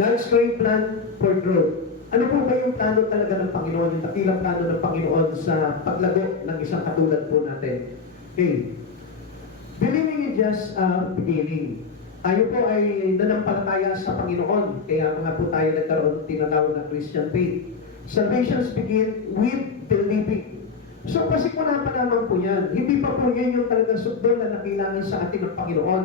God's great plan for growth. Ano po ba yung plano talaga ng Panginoon, yung dakilang plano ng Panginoon sa paglago ng isang katulad po natin? Okay. Believing in just beginning. Tayo po ay nanampalataya sa Panginoon, kaya mga po tayo nagkaroon ng tinatawag na Christian faith. Salvations begin with believing. So, pasimula pa naman po yan. Hindi pa po yan yung talagang sukdol na kailangan sa atin ng Panginoon.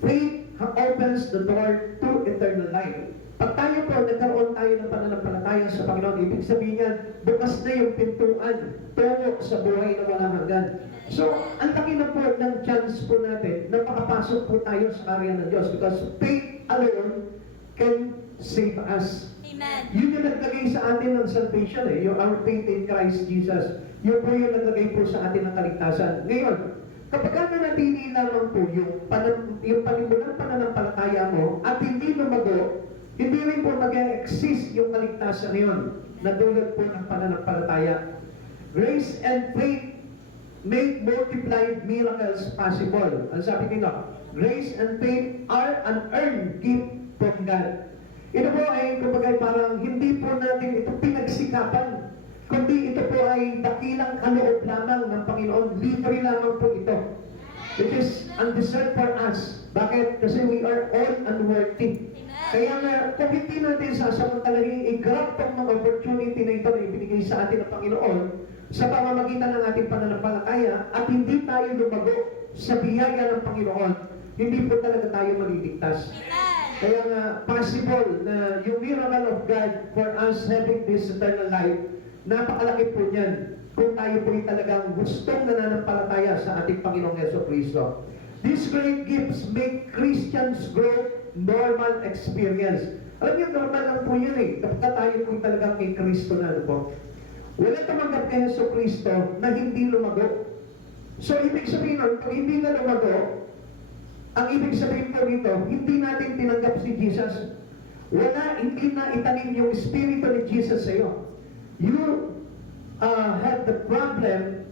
Faith opens the door to eternal life. Pag tayo po, nagkaroon tayo ng pananampalataya sa Panginoon, ibig sabihin yan, bukas na yung pintuan tungo sa buhay na walang hanggan. So, ang laki na po ng chance po natin na makapasok po tayo sa area ng Diyos because faith alone can save us. Amen. Yun yung naglagay sa atin ng salvation yung our faith in Christ Jesus. Yun po yung naglagay po sa atin ng kaligtasan. Ngayon, kapag nanatili lamang po yung panimulang pananampalataya mo at hindi lumago, hindi rin po mag-exist yung kaligtasan ngayon na dulot po ng pananampalataya. Grace and faith make multiplied miracles possible. Ang sabi nito, grace and faith are an earned gift from God. Ito po ay, kumbaga, parang hindi po natin ito pinagsikapan, kundi ito po ay dakilang kaloob lamang ng Panginoon. Libre lamang po ito. It is undeserved for us. Bakit? Kasi we are all unworthy. Kaya nga, kung hindi natin sasamantalahin, i-grab tong mga opportunity na ito na ibinigay sa atin ng Panginoon sa pamamagitan ng ating pananampalataya at hindi tayo lumago sa biyaya ng Panginoon, hindi po talaga tayo maliligtas. Kaya nga, possible na yung miracle of God for us having this eternal life, napakalaki po niyan kung tayo po talagang gustong nananampalataya sa ating Panginoong Jesucristo. These great gifts make Christians grow normal experience. Alam niyo, normal lang po yun kapag tayo po talagang kay Kristo na po. Wala tumanggap kay Jesucristo na hindi lumago. So, ibig sabihin nun, kung hindi na lumago, ang ibig sabihin po dito, hindi natin tinanggap si Jesus. Hindi na itanim yung Espiritu ni Jesus sa iyo. You have the problem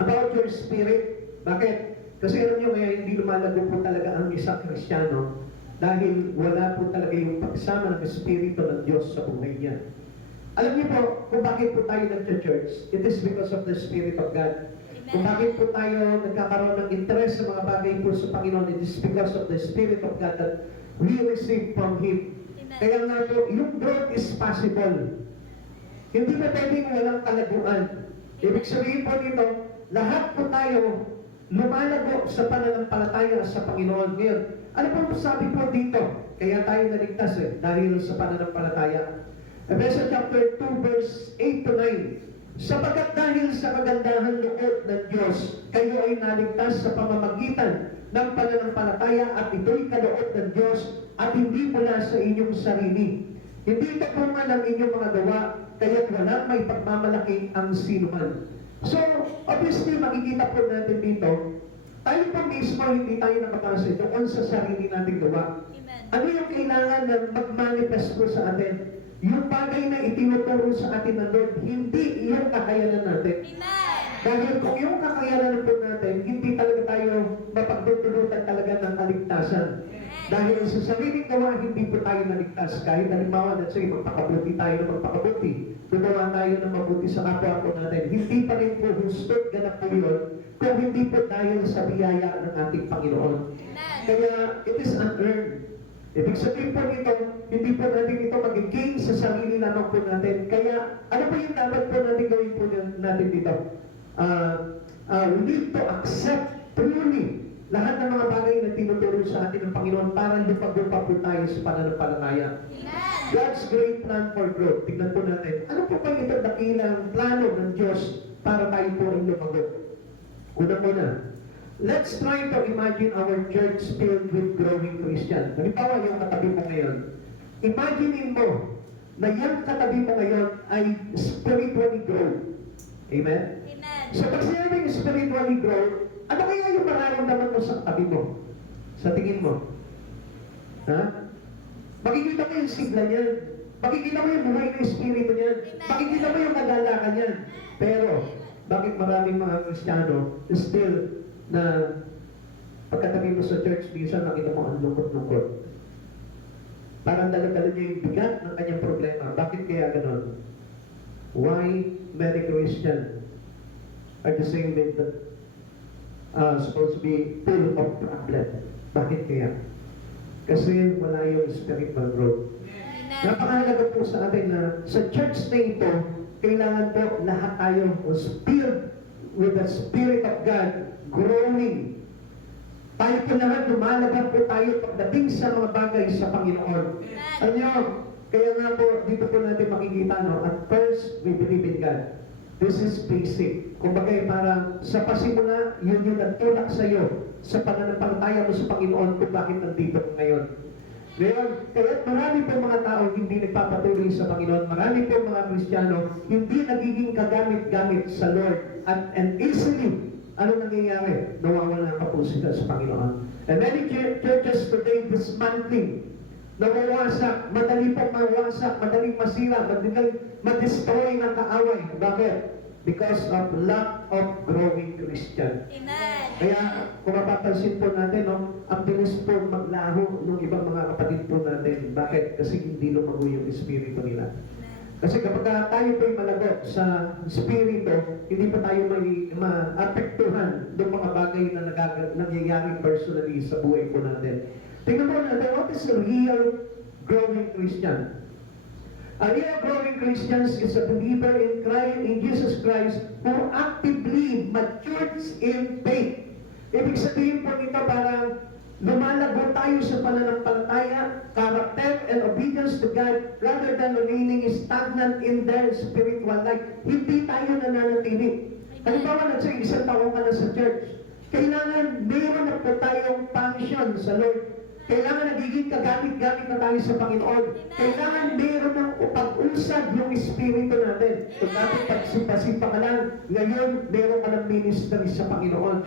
about your spirit. Bakit? Kasi alam nyo, kaya hindi lumalago po talaga ang isang Kristiyano dahil wala po talaga yung pagsama ng Espiritu ng Diyos sa buhay niya. Alam niyo po, kung bakit po tayo nag-church, it is because of the Spirit of God. Kung bakit po tayo nagkakaroon ng interest sa mga bagay po sa Panginoon, it is because of the Spirit of God that we receive from Him. Amen. Kaya nga po, yung growth is possible. Hindi na pwedeng walang kalaguan. Ibig sabihin po nito, lahat po tayo lumalago sa pananampalataya sa Panginoon. Ngayon, ano po sabi po dito? Kaya tayo naligtas dahil sa pananampalataya. Ephesians chapter 2 verse 8 to 9. Sapagkat dahil sa kagandahan loob ng Diyos, kayo ay naligtas sa pamamagitan ng pananampalataya at ito'y kaloob ng Diyos at hindi mula sa inyong sarili. Hindi ito bunga ng inyong mga gawa, kaya't walang may pagmamalaki ang sinuman. So, obviously, makikita po natin dito, tayo po mismo hindi tayo nakapasa doon sa sarili nating gawa. Ano yung kailangan na mag-manifest po sa atin? Yung bagay na itinuturo sa atin ng Lord, hindi yung kakayanan natin. Amen. Dahil kung yung kakayanan po natin, hindi talaga tayo mapagtutulutan talaga ng kaligtasan. Dahil sa sariling gawa, hindi po tayo naligtas. Kahit halimbawa, let's say, magpakabuti tayo na magpakabuti. Gumawa tayo ng mabuti sa kapwa po natin. Hindi pa rin po husto't ganap po yun kung hindi po dahil sa biyaya ng ating Panginoon. Kaya, it is unearned. Ibig sabihin po nito, hindi po natin ito mag-gain sa sarili lamang po natin. Kaya, ano po yung dapat po natin gawin po natin dito? We need to accept truly lahat ng mga bagay na tinuturo sa atin ng Panginoon para lupagupa po tayo sa pananampalataya. God's great plan for growth. Tignan po natin. Ano po ba ito dakilang plano ng Diyos para tayo po rin lumago? Una-una, let's try to imagine our church filled with growing Christian. Halimbawa, yung katabi mo ngayon. Imaginein mo na yung katabi mo ngayon ay spiritually grow. Amen? Amen. So, pag sinabing spiritually grow, ano kaya yung mararamdaman mo sa katabi mo? Sa tingin mo? Ha? Makikita mo yung sigla niyan. Makikita mo yung buhay ng espiritu niyan. Makikita mo yung kagalakan niyan. Pero, bakit maraming mga Kristiyano still na pagkatabi mo sa church, minsan nakita mo ang lungkot-lungkot. Parang dala-dala niya yung bigat ng kanyang problema. Bakit kaya ganon? Why many Christians are the same with supposed to be full of problem? Bakit kaya? Kasi wala yung spiritual growth. Napakahalaga po sa atin na sa church na ito, kailangan po lahat tayo was filled with the Spirit of God, growing. Tayo po lahat, lumalabas po tayo pagdating sa mga bagay sa Panginoon. Alam niyo, kaya nga po, dito po natin makikita, no? At first, we believe in God. This is basic. Kumbaga, parang sa pasimula, yun yung nagtulak sa iyo sa pananampalataya mo sa Panginoon kung bakit nandito ngayon. Ngayon, kaya marami po mga tao hindi nagpapatuloy sa Panginoon. Marami po mga Kristiyano hindi nagiging kagamit-gamit sa Lord. And easily, ano nangyayari? Nawawala pa po sila sa Panginoon. And many churches today dismantling, nawawasak, madali pong mawasak, madaling masira, madaling ma-destroy ng kaaway. Bakit? Because of lack of growing Christian. Amen. Kaya kung mapapansin po natin, no, ang bilis po maglaho ng ibang mga kapatid po natin. Bakit? Kasi hindi lumago yung espiritu nila. Kasi kapag tayo po'y malago sa espiritu, hindi pa tayo may maapektuhan ng mga bagay na nangyayari personally sa buhay po natin. Tingnan mo natin, what is a real growing Christian? A real growing Christian is a believer in Christ, in Jesus Christ, who actively matures in faith. Ibig sabihin po nito parang lumalago tayo sa pananampalataya, character, and obedience to God rather than remaining stagnant in their spiritual life. Hindi tayo nananatili. Halimbawa na sa isang taong ka na sa church, kailangan meron na po tayong function sa Lord. Kailangan nagiging kagamit-gamit na tayo sa Panginoon. Kailangan meron ng pag-usad yung espiritu natin. Kung natin pagsipa-sipa ka lang, ngayon meron ka ng ministry sa Panginoon.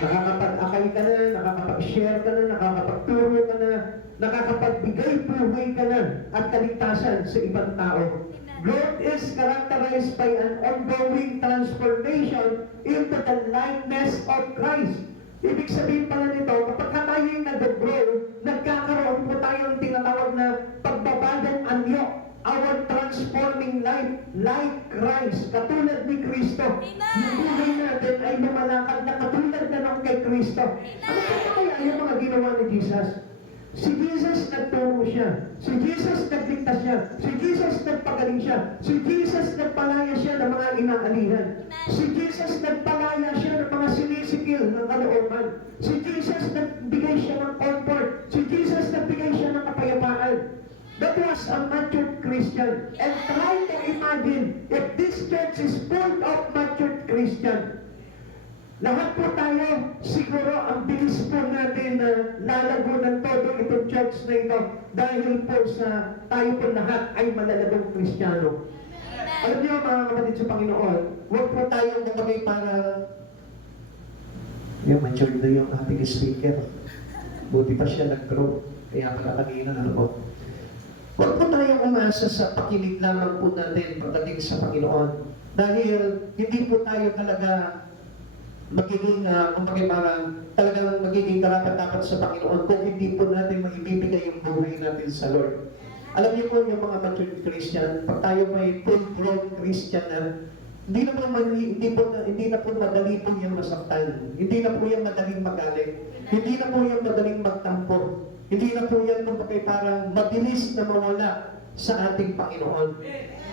Nakakapag-akay ka na, nakakapag-share ka na, nakakapagturo ka na, nakakapagbigay buhay ka na at kaligtasan sa ibang tao. Growth is characterized by an ongoing transformation into the likeness of Christ. Ibig sabihin pala nito, kapag tayo yung nag-grow, nagkakaroon po tayo ng tinatawag na pagbabagang anyo, our transforming life, like Christ, katulad ni Kristo. Yung buhay natin ay lumalakad na katulad na ng kay Kristo. Ano pa kaya yung mga ginawa ni Jesus? Si Jesus nagturo siya. Si Jesus nagligtas siya. Si Jesus nagpagaling siya. Si Jesus nagpalaya siya ng mga inaalihan. Si Jesus nagpalaya siya ng mga sinisikil ng kalooban. Si Jesus nagbigay siya ng comfort. Si Jesus nagbigay siya ng kapayapaan. That was a matured Christian. And try to imagine if this church is full of matured Christian. Lahat po tayo, siguro ang bilis po natin na lalago ng todo itong church na ito dahil po sa tayo po lahat ay malalagong Kristiyano. Alam niyo mga kapatid sa Panginoon, huwag po tayong nagpagay para yung matured na yung ating speaker. Buti pa siya nag-grow. Kaya pala kanina na po. Huwag po tayong umasa sa pakinig lamang po natin pagdating sa Panginoon. Dahil hindi po tayo talaga magiging, talagang magiging karapat-dapat sa Panginoon kung hindi po natin maibibigay yung buhay natin sa Lord. Alam niyo po yung mga matured Christian, pag tayo may full-grown Christian na, hindi na po madali po yung masaktan. Hindi na po yung madaling magalit. Hindi na po yung madaling magtampo. Hindi na po yan parang mabilis na mawala sa ating Panginoon.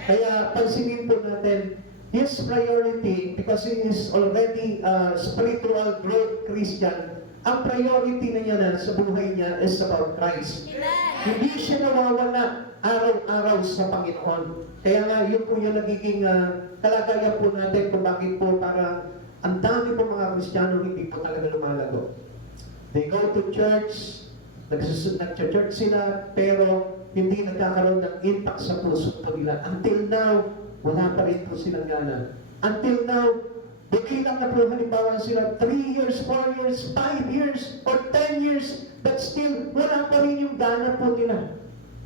Kaya pansinin po natin, his priority, because he is already a spiritual growth Christian, ang priority na niya na sa buhay niya is about Christ. Hindi siya nawawala araw-araw sa Panginoon. Kaya nga, yun po yung nagiging kalagayan po natin kung bakit po parang ang dami po mga Kristiyano hindi po talaga lumalago. They go to church, nag-church sila, pero hindi nagkakaroon ng impact sa puso po nila. Until now, wala pa rin po silang gana. Until now, bigilang na po halimbawa sila 3 years, 4 years, 5 years, or 10 years, but still, wala pa rin yung gana po nila.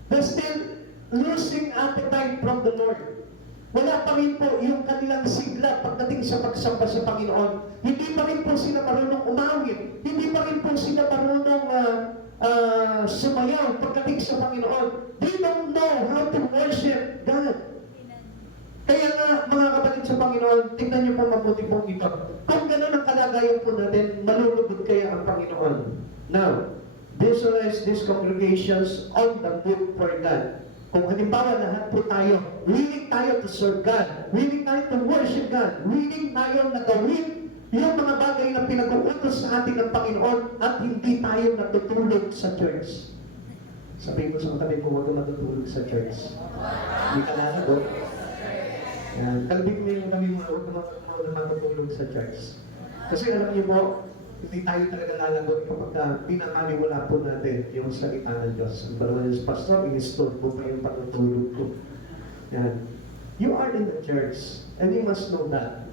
They're still losing appetite from the Lord. Wala pa rin po yung kanilang sigla pagdating sa pagsamba sa Panginoon. Hindi pa rin po sila marunong umawit. Hindi pa rin po sila marunong sumayaw pagdating sa Panginoon. They don't know how to worship God. Kaya nga, mga kapatid sa Panginoon, tingnan niyo po mabuti pong ito. Kung gano'n ang kalagayan po natin, malulugod kaya ang Panginoon. Now, visualize these congregations on the move for God. Kung halimbawa lahat po tayo, willing tayo to serve God, willing tayo to worship God, willing tayo na gawin yung mga bagay na pinag-uutos sa atin ng Panginoon at hindi tayo natutulog sa church. Sabihin ko sa katabi ko, huwag ka matutulog sa church. Hindi ka lalagot. Yan. Kalbig mo yung kami mga huwag ka matutulog sa church. Kasi alam niyo po, hindi tayo talaga lalagot kapag pinakaniwala po natin yung salita ng Diyos. Ang balawan yung pastor, in-store po pa yung patutulog ko. Yan. You are in the church and you must know that.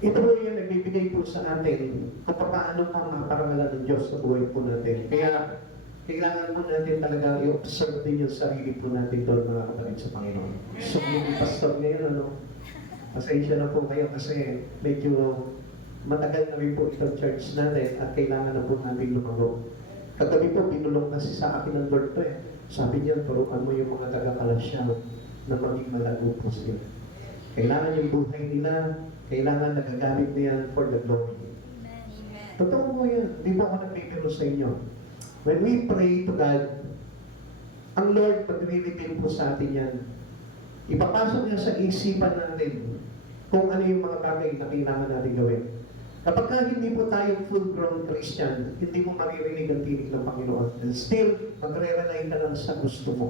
Ito po yung nagbibigay po sa atin kung paano ang makaparangalan ng Diyos sa buhay po natin. Kaya, kailangan po natin talaga i-observe din yung sarili po natin doon, mga kapatid sa Panginoon. So, yung pastor ngayon, pasensya na po kayo kasi medyo matagal na rin po itong church natin at kailangan na po natin lumago. Kagabi po, binulong kasi sa akin ng Lord to eh. Sabi niya, turuan mo yung mga taga-Kalasyaw na maging malago po sila. Kailangan yung buhay nila, kailangan nagagamit niya for the glory. Amen. Totoo mo yan. Di ba ako nagpipiro sa inyo? When we pray to God, ang Lord pag-reveal po sa atin yan. Ipapasok niya sa isipan natin kung ano yung mga bagay na kailangan natin gawin. Kapag ka hindi po tayo full-grown Christian, hindi mo maririnig ang tinig ng Panginoon. And still, magre-rely ka lang sa gusto mo.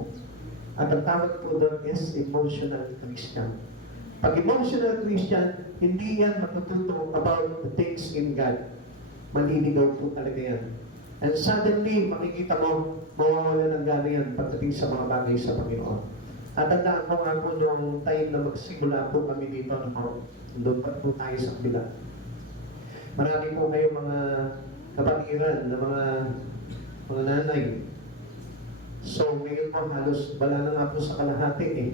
At ang tawag po doon is emotional Christian. Pag emotional Christian, hindi yan matututo about the things in God. Maliligaw po talaga yan. And suddenly, makikita mo, mawawala ng gana yan pagdating sa mga bagay sa Panginoon. At tandaan ko nga po yung time na magsimula po kami dito, doon pa po tayo sa kabila. Marami po kayo mga kapatiran na mga nanay. So, ngayon po halos wala na nga po sa kalahati eh.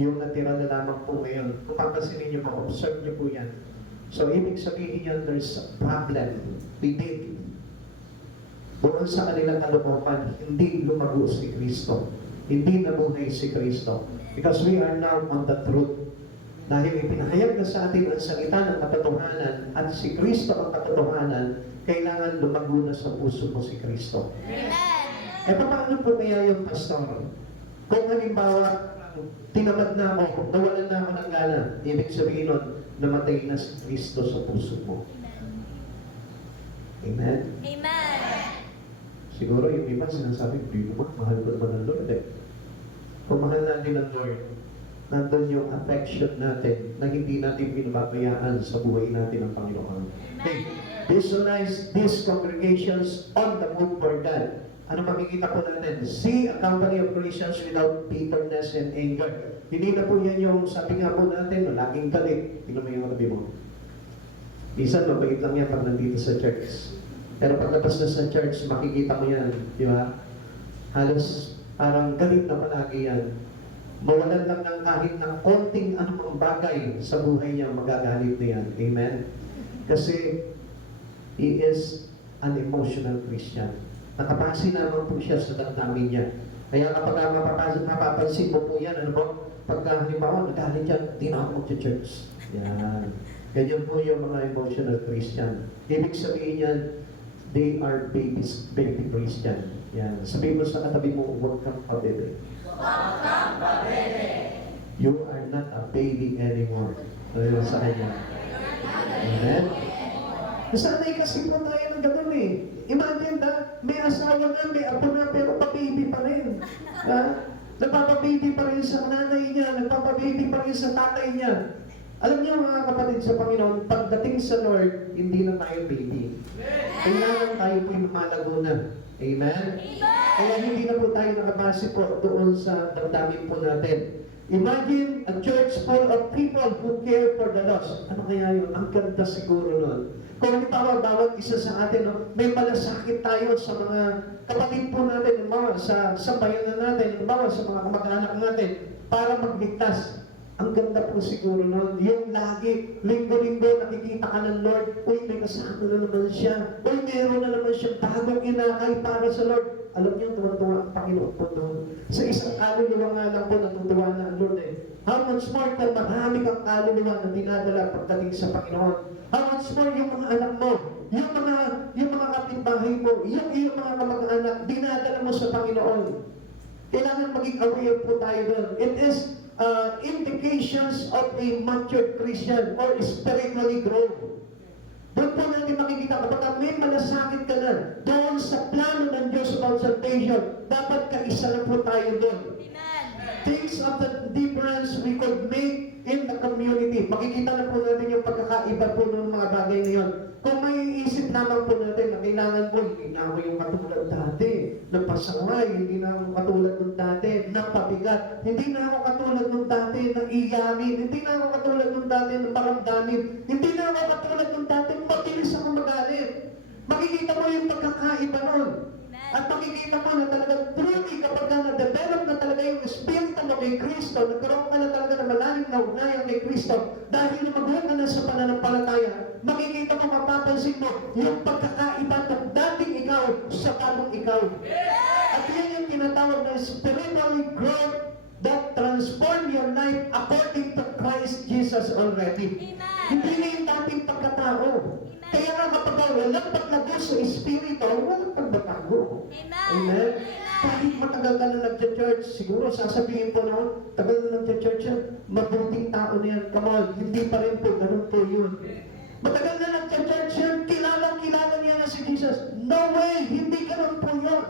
Yung natira na lamang po ngayon. Kung papansinin niyo po, observe niyo po yan. So, ibig sabihin yan, there's a problem. We did. Bukod sa kanilang kalukupan, hindi lumago si Kristo. Hindi nabuhay si Kristo. Because we are now on the truth. Dahil ipinahayag na sa atin ang salita ng katotohanan at si Kristo ang katotohanan, kailangan lumago na sa puso mo si Kristo. Amen. E paano po kaya yung pastor? Kung halimbawa, tinamad na ako, nawalan na ako ng gana, ibig sabihin nun, namatay na si Kristo sa puso mo. Amen? Amen. Siguro yung iba sinasabi, di mo mahal ko naman ng Lord eh. Kung mahal natin ng Lord, nandun yung affection natin na hindi natin pinababayaan sa buhay natin ng Panginoon. Okay. Visualize these congregations on the move for God. Ano makikita po natin? See a company of Christians without bitterness and anger. Hindi na po yan yung sabi nga po natin, laging galit. Tingnan mo yung katabi mo. Minsan, mabait lang yan pag nandito sa church. Pero paglabas na sa church, makikita mo yan. Di ba? Halos parang galit na palagi yan. Mawalan lang ng kahit ng konting anumang bagay sa buhay niya, magagalit na yan. Amen? Kasi, he is an emotional Christian. Nakapasi naman po siya sa damdamin niya. Kaya kapag mapapansin mo po yan, ano po? Pagka halimbawa, nagalit yan, di na ako mag-church. Yan. Ganyan po yung mga emotional Christian. Ibig sabihin yan, they are baby Christian. Yan. Sabihin mo sa katabi mo, huwag kang pabebe. You are not a baby anymore. Ano sa kanya? Amen? Nasanay kasi po tayo ng gano'n eh. Imagine na, may asawa na, may apo na, pero pa-baby pa rin. Nagpapa-baby pa rin sa nanay niya, nagpapa-baby pa rin sa tatay niya. Alam niyo mga kapatid sa Panginoon, pagdating sa Lord, hindi na tayo baby. Kailangan tayo po yung lumalago na. Amen? Kaya hindi na po tayo nakabase po doon sa damdamin po natin. Imagine a church full of people who care for the lost. Ano kaya yun? Ang ganda siguro nun. Kung halimbawa, bawat isa sa atin, may malasakit tayo sa mga kapatid po natin, halimbawa sa bayanan natin, halimbawa sa mga kamag-anak natin, para magligtas. Ang ganda po siguro nun, yung lagi, linggo-linggo, nakikita ka ng Lord, uy, may kasama na naman siya, uy, meron na naman siya bagong inakay para sa Lord. Alam niyo, tuwan-tuwa ang Panginoon po doon. Sa isang kaluluwa nga lang po, natutuwa na ang Lord eh. How much more kung marami kang kaluluwa na dinadala pagdating sa Panginoon? How much more yung mga anak mo, yung mga kapitbahay mo, yung iyong mga kamag-anak, dinadala mo sa Panginoon. Kailangan maging aware po tayo doon. It is indications of a matured Christian or spiritually grown. Doon po natin makikita kapag may malasakit ka na doon sa plano ng Diyos about salvation, dapat kaisa na po tayo doon. Things of the difference we could make in the community. Makikita na po natin yung pagkakaiba po ng mga bagay na yun. Kung may isip naman po natin na kailangan po, hindi na ako yung katulad dati ng pasaway, hindi na ako katulad ng dati ng pabigat, hindi na ako katulad ng dati ng iyamin, hindi na ako katulad ng dati ng paramdamin, hindi na ako katulad ng dati ng mabilis ako magalit. Makikita mo yung pagkakaiba nun. At makikita mo na talagang truly kapag na-develop na talaga yung espiritu mo kay Kristo, nagkaroon ka na talaga ng malalim na ugnayan kay Kristo, dahil lumago ka na sa pananampalataya, makikita mo, mapapansin mo, yung pagkakaiba ng dating ikaw sa bagong ikaw. At yan yung tinatawag na spiritually growth that transform your life according to Christ Jesus already. Hindi na yung dating pagkatao. Kaya nga kapag walang paglago sa espiritu, walang pagbabago. Amen? Kahit matagal ka na nagcha-church, siguro sasabihin po na, tagal na nagcha-church yan, mabuting tao na yan. Come on, hindi pa rin po, ganun po yun. Matagal na nagcha-church yan, kilala niya na si Jesus. No way, hindi ganun po yun.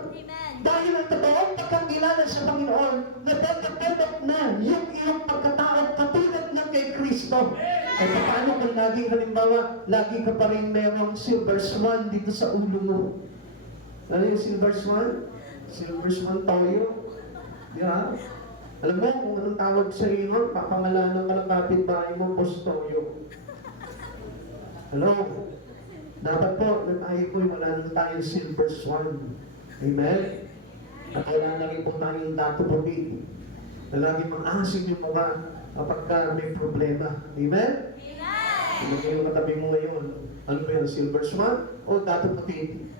Dahil ang totoong pagkakilala sa Panginoon, na-develop na yung iyong pagkatao katulad ng kay Kristo. Ay paano kung laging halimbawa, lagi ka pa rin mayroong silver swan dito sa ulo mo? Ano yung silver swan? Silver swan toyo. Di ba? Alam mo kung anong tawag sa iyo, papangalanan ka ng kapitbahay mo, Boss Toyo. Hello? Dapat po, na tayo po, wala na tayo silver swan. Amen? At wala na rin po tayong dato puti. Na lagi mang-asin yung mga kapag may problema. Amen? Amen! Kung yung katabi mo ngayon, ano ba yung silver swan o dato puti?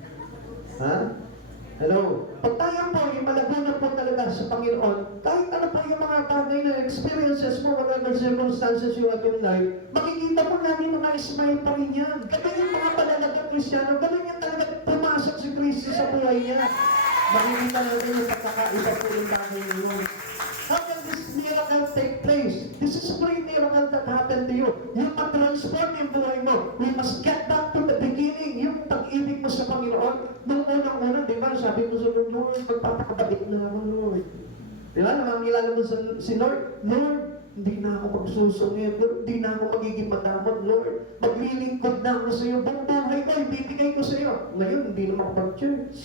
Ha? Hello? Pag tayo po, yung malago na po talaga sa Panginoon, kahit ano po yung mga bagay na experiences mo, whatever circumstances you have in life, makikita mo namin naka-smile pa rin yan. Ganun yung mga palalagang Kristyano, ganun yung talaga pumasok si Kristo sa buhay niya. Makikita natin yung pagkakaiba po yung bagay niyo. How can this miracle take place? This is a great miracle that happened to you. Yung ma-transform yung buhay mo. We must get back to the beginning. Yung pag-ibig mo sa Panginoon. Nung unang-una, di ba, sabi mo sa Lord, magpapakabalik na ako, Lord. Di ba, namangilala mo si Lord, Lord, hindi na ako magsusungit, Lord, hindi na ako magiging madamot, Lord. Maglilingkod na ako sa iyo. Buong buhay ko, ibibigay ko sa iyo. Ngayon, hindi na makapag-church.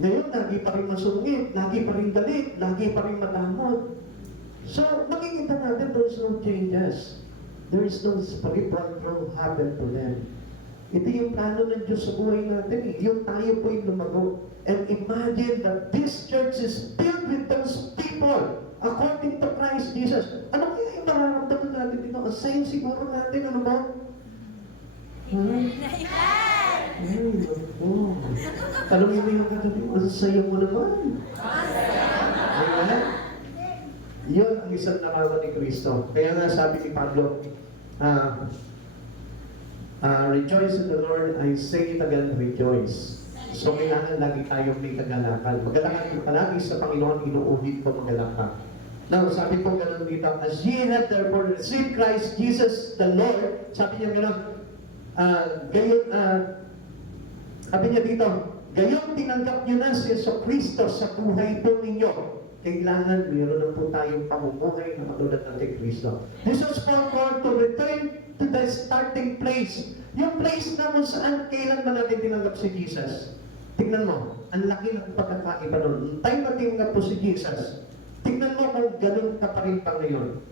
Ngayon, lagi pa rin masungit, lagi pa rin galit, lagi pa rin madamot. So, makikita natin, there's no changes. There is no spiritual growth happen to them. Ito yung plano ng Diyos sa buhay natin. Yung tayo po yung lumago. And imagine that this church is filled with those people according to Christ Jesus. Ano kaya yung mararamdaman natin dito? Ang sayo siguro natin, ano ba? Ay, naku. Tanongin mo yung katabi mo, ang sayo mo naman. Amen? Yun ang isang narawan ni Kristo. Kaya nga sabi ni Pablo, rejoice in the Lord, I say it again, rejoice. So kailangan lagi tayong may kagalakan. Magalakan ka lagi sa Panginoon, inuulit ko magalakan. Now, sabi ko gano'n dito, as ye have therefore received Christ Jesus the Lord, sabi niya gano'n, sabi niya dito, gayon tinanggap niyo na si Yesu Kristo sa buhay po ninyo. Kailangan mayroon na po tayong pamumuhay na matulad ng kay Kristo. This was called to return to the starting place. Yung place na kung saan kailan ba natin tinanggap si Jesus. Tingnan mo, ang laki ng pagkakaiba nun. Tayo na tinanggap po si Jesus. Tingnan mo kung ganun ka pa rin pa ngayon.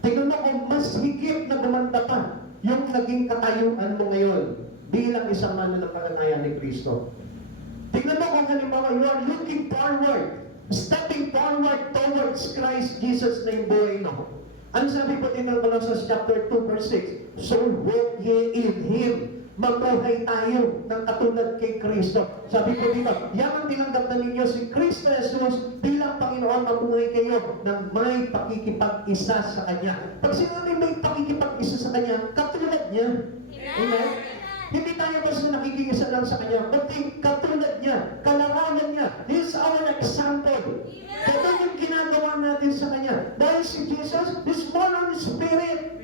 Tingnan mo kung mas higit na gumanda pa yung naging katayuan mo ngayon bilang isang mananampalataya ni Kristo. Tingnan mo kung halimbawa you are looking forward, stepping forward towards Christ Jesus na yung buhay mo. Ang sabi po din ng Colossians chapter 2 verse 6, so walk ye in Him. Mabuhay tayo ng katulad kay Kristo. Sabi po dito, yan ang tinanggap na ninyo si Kristo Jesus bilang Panginoon, mabuhay kayo ng may pakikipag-isa sa Kanya. Pag sinabi may pakikipag-isa sa Kanya, katulad niya. Amen? Hindi tayo basta nakikisa lang sa Kanya, kundi katulad niya, kalarawan niya. He's our example. Ito yung ginagawa natin sa Kanya. Dahil si Jesus is born on the Spirit.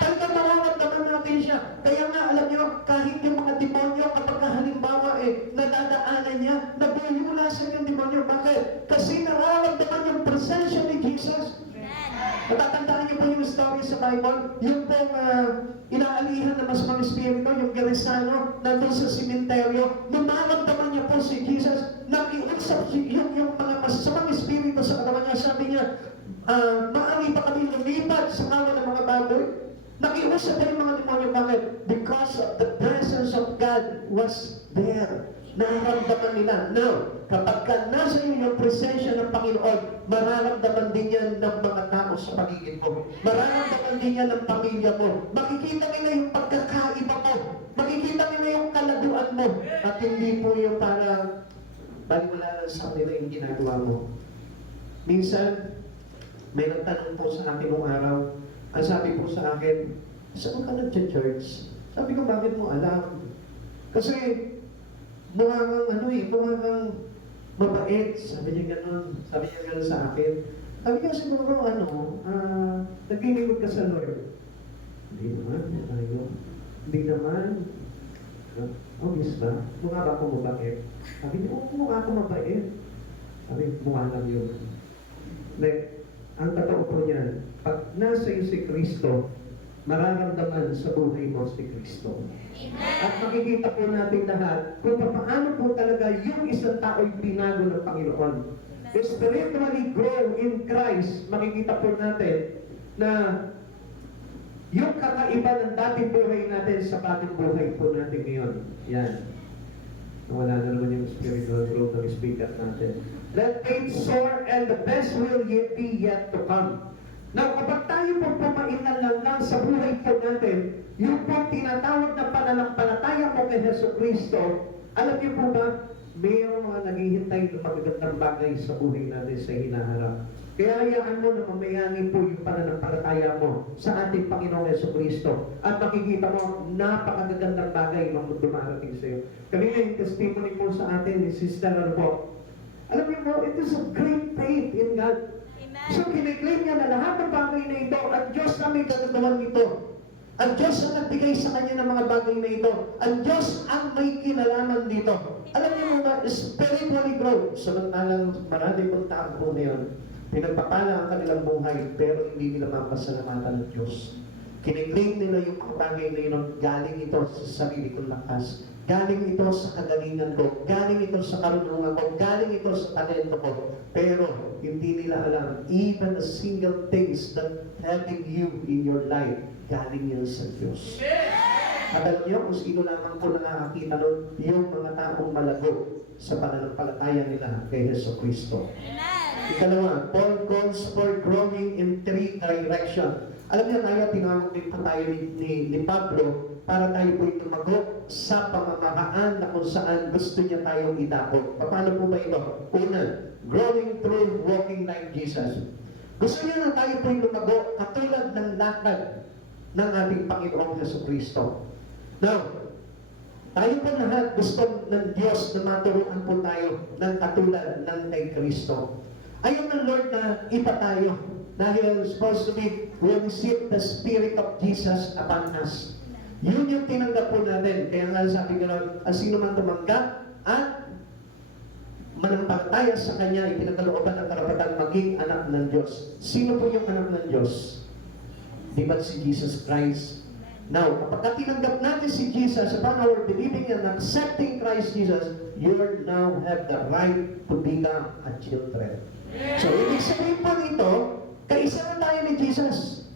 Talagang mararamdaman natin siya. Kaya nga, alam niyo, kahit yung mga demonyo, kapag halimbawa nadadaanan niya, nabuyulasan yung demonyo. Bakit? Kasi nararamdaman yung presensya ni Jesus. Natatandaan niyo po yung story sa Bible? Yung pong inaalihan ng masamang espiritu, yung Gerizano, nandun sa simenteryo, namaramdaman niya po si Jesus, nakiusap yung mga masamang espiritu sa katawan niya. Sabi niya, maaari pa kami lumipat sa kawan ng mga baboy. Nakiusap pa yung mga demonyo. Bakit? Because of the presence of God was there. Nararamdaman nila. Now, kapag ka nasa iyo yung presensya ng Panginoon, mararamdaman din yan ng mga tao sa paligid mo. Mararamdaman din yan ng pamilya mo. Makikita nila yung pagkakaiba mo. Makikita nila yung kaladuan mo. At hindi po yung parang baliwala sa kanila yung ginagawa mo. Minsan, may nagtanong po sa akin nung araw. Ang sabi po sa akin, saan ka nag-church? Sabi ko, bakit mo alam? Kasi, mukha kang mabait. Sabi niya gano'n sa akin. Sabi niya siguro, naglilingkod ka sa Lord. Hindi naman. Obvious ba? Mukha ba ako mabait? Sabi niya, mukha ako mabait. Sabi, mukha lang yun. Ang totoo po niyan, pag nasa iyo si Kristo, mararamdaman sa buhay mo si Kristo. At makikita po natin lahat kung paano po talaga yung isang tao'y binago ng Panginoon. Spiritually grow in Christ, makikita po natin na yung kakaiba ng dating buhay natin sa bagong buhay po natin ngayon. Yan. Wala na naman yung spiritual growth ng speaker natin. Let faith soar and the best will yet be yet to come. Now, kapag tayo po pumainan lang sa buhay po natin, yung po tinatawag na pananampalataya mo kay Hesus Kristo, alam niyo po ba, mayroong mga naghihintay ng magagandang bagay sa buhay natin sa hinaharap. Kaya hayaan mo na mamayani po yung pananampalataya mo sa ating Panginoong Hesus Kristo. At makikita mo, napakagandang bagay ang dumarating sa iyo. Kanina yung testimony po sa atin ni Sister Arbo. Alam niyo po, it is a great faith in God. So, kiniklaim niya na lahat ng bagay na ito, ang Diyos na may kagagawan nito. Ang Diyos ang nagbigay sa kanya ng mga bagay na ito. Ang Diyos ang may kinalaman dito. Alam niyo mga spiritually grow. Samantalang marami pong tao po ngayon, pinagpapala ang kanilang buhay, pero hindi nila mapasalamatan ng Diyos. Kiniklaim nila yung mga bagay na yun, galing ito sa sarili kong lakas. Galing ito sa kagalingan ko, galing ito sa karunungan ko, galing ito sa talento ko. Pero hindi nila alam, even a single things that helping you in your life, galing yan sa Diyos. At alam niyo kung sino lamang po nakakakita nun, yung mga taong malago sa pananampalataya nila kay Hesus Kristo. Ikalawa, Paul calls for growing in 3 directions. Alam niyo tayo, tinawag din po tayo ni Pablo para tayo po tumago sa pamamaraan na kung saan gusto niya tayong idako. Paano po ba ito? Una, growing through walking like Jesus. Gusto niya na tayo po lumago katulad ng lakad ng ating Panginoong Jesucristo. Now, tayo po lahat gusto ng Diyos na maturuan po tayo ng katulad ng kay Kristo. Ayaw ng Lord na iba tayo dahil supposed to be we receive the Spirit of Jesus upon us. Yun yung tinanggap po natin. Kaya nga sabi ko lang, ang sino man tumanggap at manampalataya sa Kanya, ipinagkalooban ng karapatan maging anak ng Diyos. Sino po yung anak ng Diyos? Di ba si Jesus Christ? Now, kapag tinanggap natin si Jesus upon our believing and accepting Christ Jesus, you now have the right to become a children. So, ibig sabihin po nito, kaisa na tayo ni Jesus.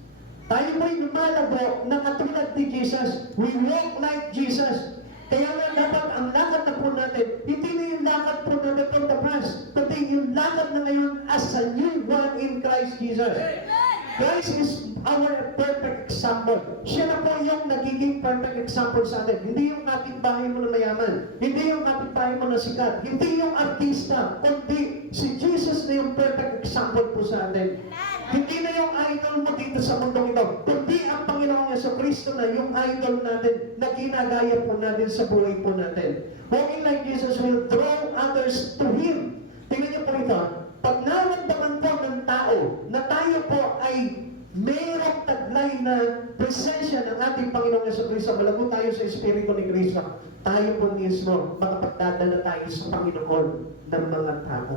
Tayo mo'y lumalago na katulad ni Jesus. We walk like Jesus. Kaya nga dapat ang lakad na po natin, hindi na yung lakad po natin from the past, kundi yung lakad na ngayon as a new one in Christ Jesus. Christ is our perfect example. Siya na po yung nagiging perfect example sa atin. Hindi yung kapitbahay mo na mayaman. Hindi yung kapitbahay mo na sikat. Hindi yung artista. Kundi si Jesus na yung perfect example po sa atin. Hindi na yung idol mo dito sa mundong ito. Kundi ang Panginoong Jesucristo na yung idol natin na ginagaya po natin sa buhay po natin. Walking like Jesus will draw others to Him. Tingnan niyo po ito. Pag naramdaman po ng tao na tayo po ay mayroong taglay na presensya ng ating Panginoong Jesucristo, malago tayo sa Espiritu ni Cristo, tayo po mismo makapagdadala tayo sa Panginoon ng mga tao.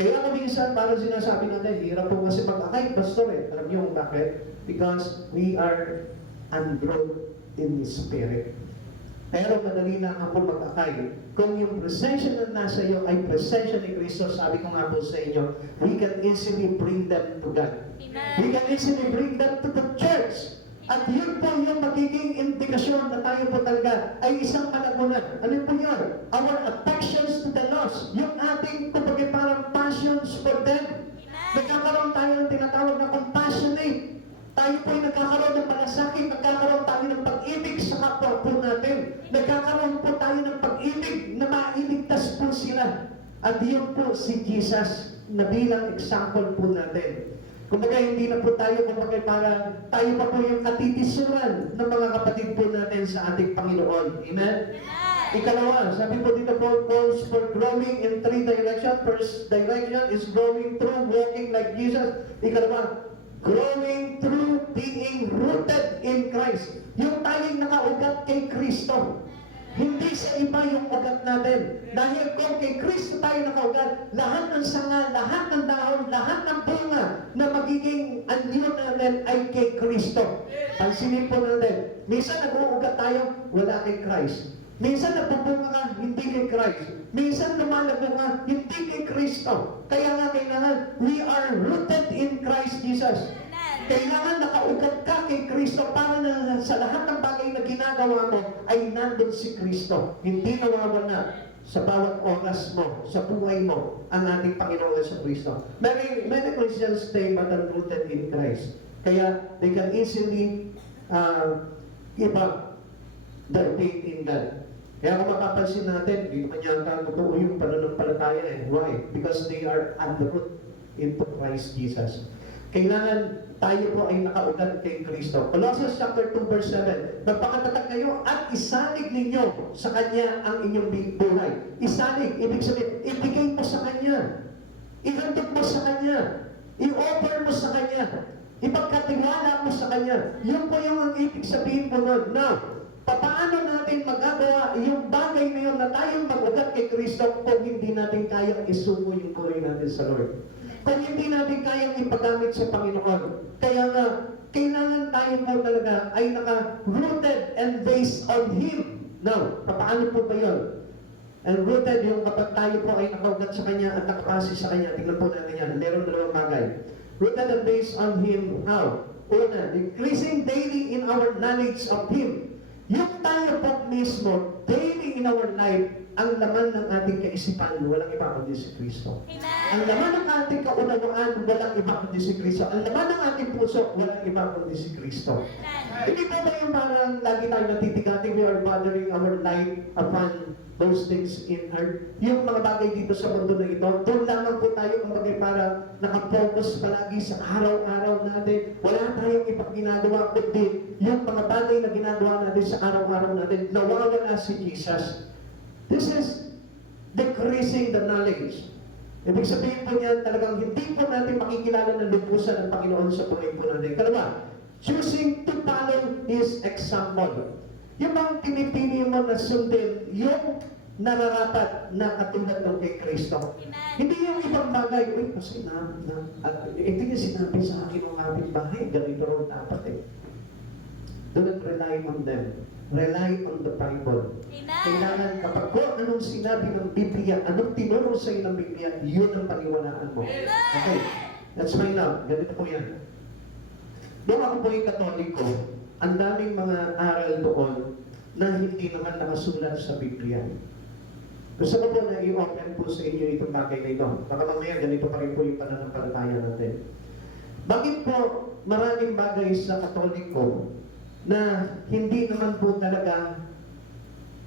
Kaya minsan, parang sinasabi natin, hirap po kasi mag-akay, pastor eh. Alam niyo kung bakit? Because we are undrunk in the Spirit. Pero madali lang ako mag-akay. Kung yung presensya na nasa iyo ay presensya ni Kristo, sabi ko nga po sa inyo, we can easily bring them to God. We can easily bring them to the church. At yun po yung magiging indikasyon na tayo po talaga ay isang kalagunan. Ano po yun? Our affections to the lost. Yung ating, kumbaga parang passions for them. Nagkakaroon tayo ng tinatawag na compassionate. Tayo po ay nagkakaroon ng malasakit, nagkakaroon tayo ng pag-ibig sa kapwa po natin. Nagkakaroon po tayo ng pag-ibig na mailigtas po sila. At yun po si Jesus na bilang example po natin. Kumbaga hindi na po tayo, kumbaga para tayo pa po yung katitisuran ng mga kapatid po natin sa ating Panginoon. Amen? Ikalawa, sabi po dito po, calls for growing in three directions. First direction is growing through walking like Jesus. Ikalawa, growing through being rooted in Christ. Yung tayong nakaugat kay Kristo. Hindi sa iba yung ugat natin. Dahil kung kay Kristo tayo nakaugat, lahat ng sanga, lahat ng dahon, lahat ng bunga na magiging anyo natin ay kay Kristo. Pansinin po natin, minsan nag-uugat tayo, wala kay Christ. Minsan nagpupunga ka, hindi kay Christ. Minsan lumalago ka, hindi kay Kristo. Kaya nga kailangan, we are rooted in Christ Jesus. Kailangan nakaugat ka kay Kristo para na sa lahat ng bagay na ginagawa mo ay nandun si Kristo. Hindi nawawala sa bawat oras mo, sa buhay mo, ang ating Panginoon sa Kristo. Many Christians stay but unrooted in Christ. Kaya they can easily give up their faith in God. Kaya kung mapapansin natin, di naman yata totoo yung pananampalataya eh. Why? Because they are unrooted into Christ Jesus. Kailangan tayo po ay nakaugat kay Kristo. Colossians chapter 2 verse 7. Magpakatatag kayo at isalig ninyo sa Kanya ang inyong buhay. Isalig, ibig sabihin, ibigay mo sa Kanya. Ihandog mo sa Kanya. I-offer mo sa Kanya. Ipagkatiwala mo sa Kanya. Yun po yung ang ibig sabihin mo nun. Now, paano natin magagawa yung bagay na yun na tayong mag-ugat kay Kristo kung hindi natin kayang isuko yung buhay natin sa Lord? Kung hindi natin kayang ipagamit sa Panginoon. Kaya nga, kailangan tayo po talaga ay naka-rooted and based on Him. Now, paano po ba yun? And rooted yung kapag tayo po ay nakaugat sa Kanya at nakapasi sa Kanya. Tingnan po natin yan. Meron dalawang bagay. Rooted and based on Him. How? Una, increasing daily in our knowledge of Him. Yung tayo po mismo, daily in our life, ang laman ng ating kaisipan, walang iba kundi si Kristo. Ang laman ng ating kaunawaan, walang iba kundi si Kristo. Ang laman ng ating puso, walang iba kundi si Kristo. Hindi po ba yung parang lagi tayo natitigating, we are bothering our life upon those things in earth? Yung mga bagay dito sa mundo na ito, doon lamang po tayo kumbaga para nakapokus palagi sa araw-araw natin. Wala tayong ibang ginagawa kundi yung mga bagay na ginagawa natin sa araw-araw natin, nawawala si Jesus. This is decreasing the knowledge. Ibig sabihin po niya talagang hindi po natin makikilala ng lubusan ng Panginoon sa buhay po natin. Kalawa, choosing to follow His example. Yung bang pinipili mo na sundin, yung nararapat na katulad ng kay Kristo. Hindi yung ibang bagay, uy, kasi ito yung sinabi sa akin ng kapitbahay, ganito rin dapat eh. Do not rely on them. Rely on the Bible. Kailangan kapag kung anong sinabi ng Biblia, anong tinuro sa iyo ng Biblia, yun ang paniwalaan mo. Okay, let's find out. Ganito po yan. Doon ako po yung Katoliko, ang daming mga aral doon na hindi naman nakasulat sa Biblia. Gusto ko po na i-open po sa inyo itong bagay na ito. Baka mamaya ganito pa rin po yung pananampalataya natin. Bakit po maraming bagay sa Katoliko na hindi naman po talaga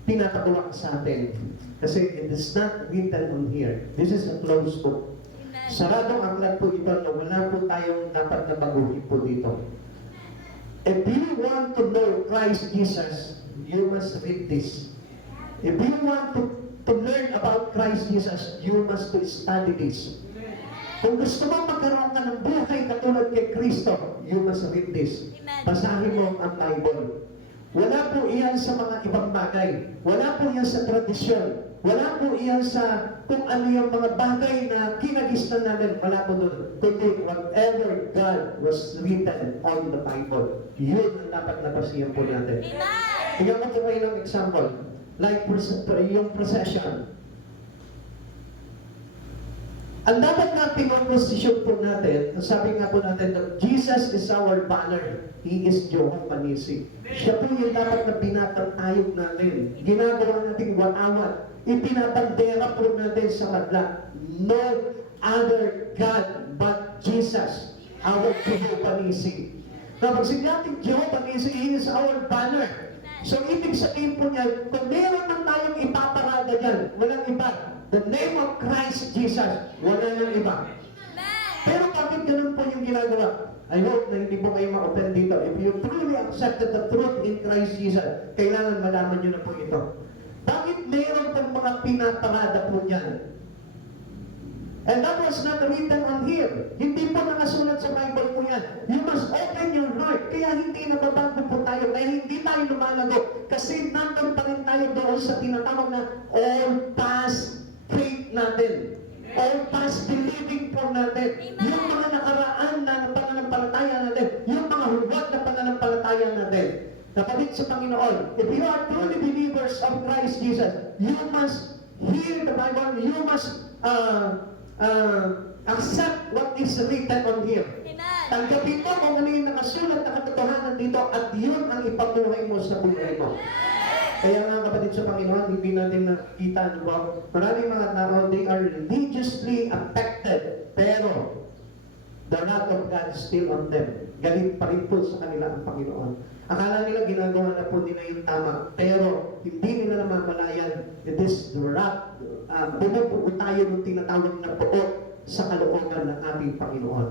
pinapagawa sa atin? Kasi it is not written on here. This is a closed book. Amen. Saradong aklat po ito na wala po tayong dapat na baguhin po dito. If you want to know Christ Jesus, you must read this. If you want to learn about Christ Jesus, you must study this. Kung gusto mo magkaroon ka ng buhay katulad kay Kristo, you must read this. Amen. Basahin mo ang Bible. Wala po iyan sa mga ibang bagay. Wala po iyan sa tradisyon. Wala po iyan sa kung ano yung mga bagay na kinagisnan natin. Wala po doon. Kundi whatever God was written on the Bible, yun ang dapat nabasihan po natin. Amen. Tingnan mo kayo ng example. Like yung procession. Ang dapat na pinoposisyon po natin, sabi nga po natin na Jesus is our banner. He is Jehovah Nissi. Siya po yung dapat na pinapatayog natin. Ginagawa natin watawat. Ipinapandera po natin sa madla. No other God but Jesus, our Jehovah Nissi. Kapag sinabing Jehovah Nissi, He is our banner. So, ibig sabihin po niya, kung meron man tayong ipaparada dyan, walang iba. The name of Christ Jesus, wala nang iba. Pero bakit ganun po yung ginagawa? I hope na hindi po kayo ma-open dito. If you truly accepted the truth in Christ Jesus, kailangan malaman nyo na po ito. Bakit meron pong mga pinaparada po niyan? And that was not written on here. Hindi po nakasulat sa Bible po yan. You must open your heart. Kaya hindi nababago po tayo. Kaya hindi tayo lumalago. Kasi nandun pa rin tayo doon sa tinatawag na all past faith natin. All past believing po natin. Yung mga nakaraan na pananampalataya natin. Yung mga huwag na pananampalataya natin. Kapatid sa Panginoon, if you are truly believers of Christ Jesus, you must hear the Bible. You must accept what is written on here. Amen. Tanggapin mo kung ano yung nakasulat na katotohanan dito at yun ang ipabuhay mo sa buhay mo. Kaya nga kapatid sa Panginoon, hindi natin nakikita, di ba? Maraming mga tao, they are religiously affected, pero the wrath of God is still on them. Galit pa rin po sa kanila ang Panginoon. Akala nila ginagawa na po nila yung tama, pero hindi nila namamalayan. It is the wrath. Bumubuo tayo ng tinatawag na puot sa kalooban ng ating Panginoon.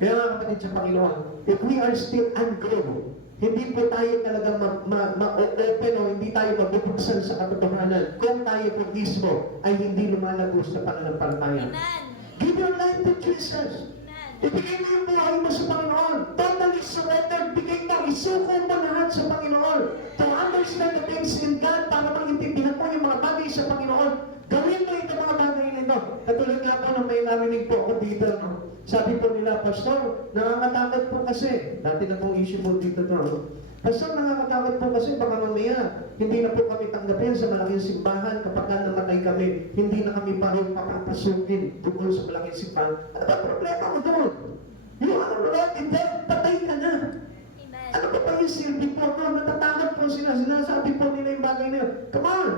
Kaya nga kapatid sa Panginoon, if we are still unglow, hindi po tayo talaga ma-open o hindi tayo mabubuksan sa katotohanan kung tayo po mismo ay hindi lumalago sa pananampalataya. Amen. Give your life to Jesus. Ibigay mo yung buhay mo sa Panginoon. Totally surrender. Ibigay mo, isuko mo lahat sa Panginoon. To understand the things in God para maintindihan mo yung mga bagay sa Panginoon. Gawin mo ito mga bagay na ito. Katulad nga po nung may narinig po ako dito. No? Sabi po nila, Pastor, nakakatakot po kasi. Dati na pong issue po dito. No? Pastor, nakakatakot po kasi baka mamaya hindi na po kami tanggapin sa malaking simbahan kapag namatay kami. Hindi na kami parang papapasukin doon sa malaking simbahan. Ano ba problema mo doon? You are already dead. Patay ka na. Amen. Ano ba pa yung silbi po? No? Natatakot po sila. Sinasabi po nila yung bagay na yun. Come on!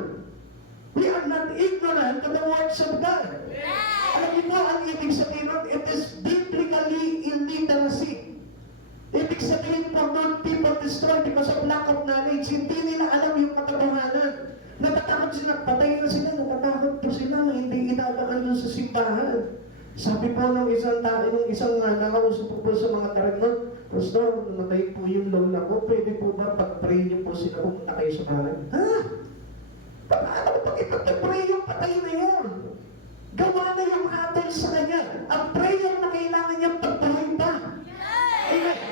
We are not ignorant of the words of God. Alam niyo po, ang ibig sabihin nun, it is biblically illiteracy. Ibig sabihin po, not people destroyed because of lack of knowledge. Hindi nila alam yung katotohanan. Natatakot sila, patay na sila, natatakot po sila, hindi inabaan doon sa simbahan. Sabi po ng isang nakausap po sa mga tarangon, Pastor, namatay po yung lola ko, pwede po ba pag-pray niyo po sila pumunta kayo sa bahay? Ha? Paano pag ipag-pray yung patay na yun? Gawa na yung hatol sa kanya. Ang prayer na kailangan niyang pagbuhay pa.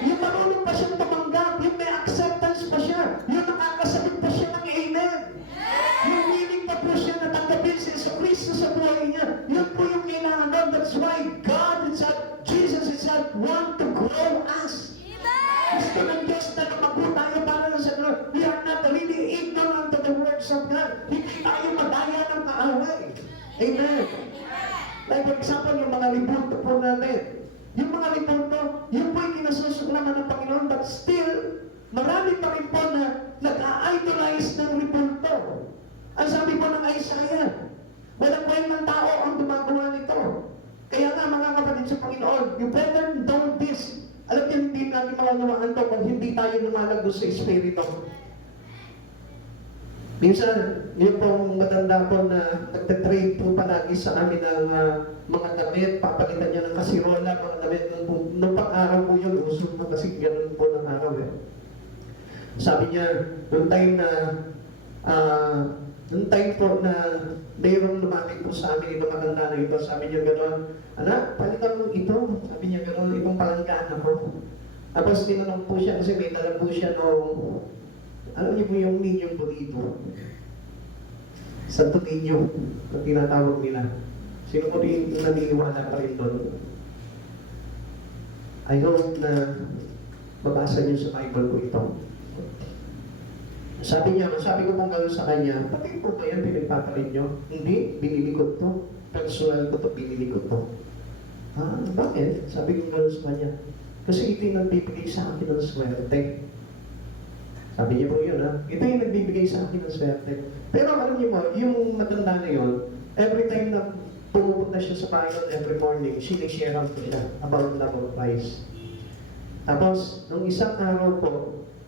Yung marunong pa siyang tumanggap, yung may acceptance pa siya, yung nakakasagot pa siya ng amen. Yung willing pa po siya na tanggapin si Kristo sa buhay niya. Yun po yung kailangan doon. That's why God itself, Jesus itself, want to grow us. Gusto ng Diyos na lumago tayo para na sa Lord. We are not really ignorant of the words of God. Hindi tayo madaya ng kaaway. Amen. Like for example, yung mga libunto po natin. Yung mga libunto, yun po yung kinasusuklaman ng Panginoon, but still, marami pa rin po na nag-idolize ng libunto. Ang sabi po ng Isaiah, walang kwentang tao ang gumagawa nito. Kaya nga mga kapatid sa Panginoon, you better know this. mauunawaan to kung hindi tayo lumalago sa Espiritu. Minsan, yung pong matanda po na nagtatrade po palagi sa amin ng mga damit, papalitan niya ng kasirola, mga damit. Nung pang-araw po yun, uso mo kasi gano'n po ng araw eh. Sabi niya, noong time po na mayroong lumapit po sa amin, itong matanda na ito, sabi niya gano'n, anak, palitan mo ito. Sabi niya gano'n, itong palanggana ko. Tapos tinanong po siya, kasi may dala po siya nung, alam niyo po yung ninyong bonito. Santo Niño, na tinatawag nila. Sino po rin naniniwala pa rin doon? I hope na babasa niyo sa Bible ko ito. Sabi ko pong gano'n sa kanya, pati po ba yan pinagpapalit niyo? Hindi, binili ko to. Personal ko to, binili ko to. Bakit? Sabi ko gano'n sa kanya. Kasi ito yung nagbibigay sa akin ng swerte. Sabi niya po yun, ito yung nagbibigay sa akin ng swerte. Pero alam niyo mo, yung matanda na yun, every time na pumupunta siya sa Bible every morning, sinishare out ko siya about love of Christ. Tapos, nung isang araw po,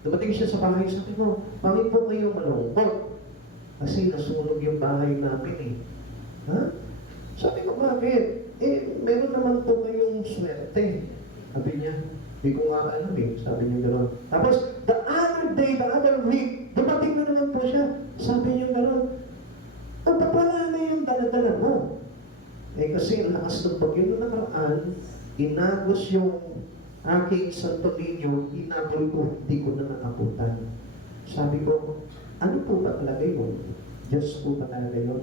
dumating siya sa bahay, sabi ko, bakit po kayo malungkot? Kasi nasunog yung bahay namin eh. Sabi ko, bakit? Meron naman po kayong swerte. Sabi niya, hindi ko nga alam eh. Sabi niya gano'n. Tapos, the other week, dumating na naman po siya. Sabi niya gano'n, pala na yung dala-dala mo. Kasi ang lakas ng bagyo na nakaraan, inagos yung aking Santo Niño, inabol ko, hindi ko na nakabutan. Sabi ko, ano po ba talaga yun? Diyos po ba talaga yun?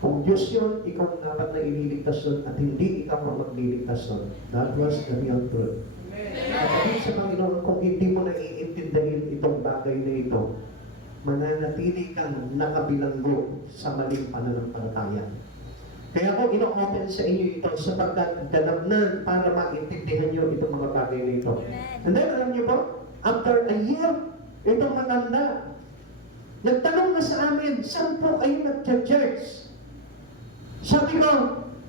Kung Diyos yun, ikaw dapat na ililigtas yun at hindi ikaw ang magliligtas yun. That was the real truth. At sabihin sa Panginoon, kung hindi mo naiintindihin itong bagay na ito, mananatili kang nakabilanggo sa maling pananampalataya. Kaya ako ino-open sa inyo ito sapagkat ganapnan para maintindihan nyo itong mga bagay na ito. And then, alam niyo po, after a year, itong matanda, nagtanong na sa amin, saan po kayo nag-church? Sabi ko,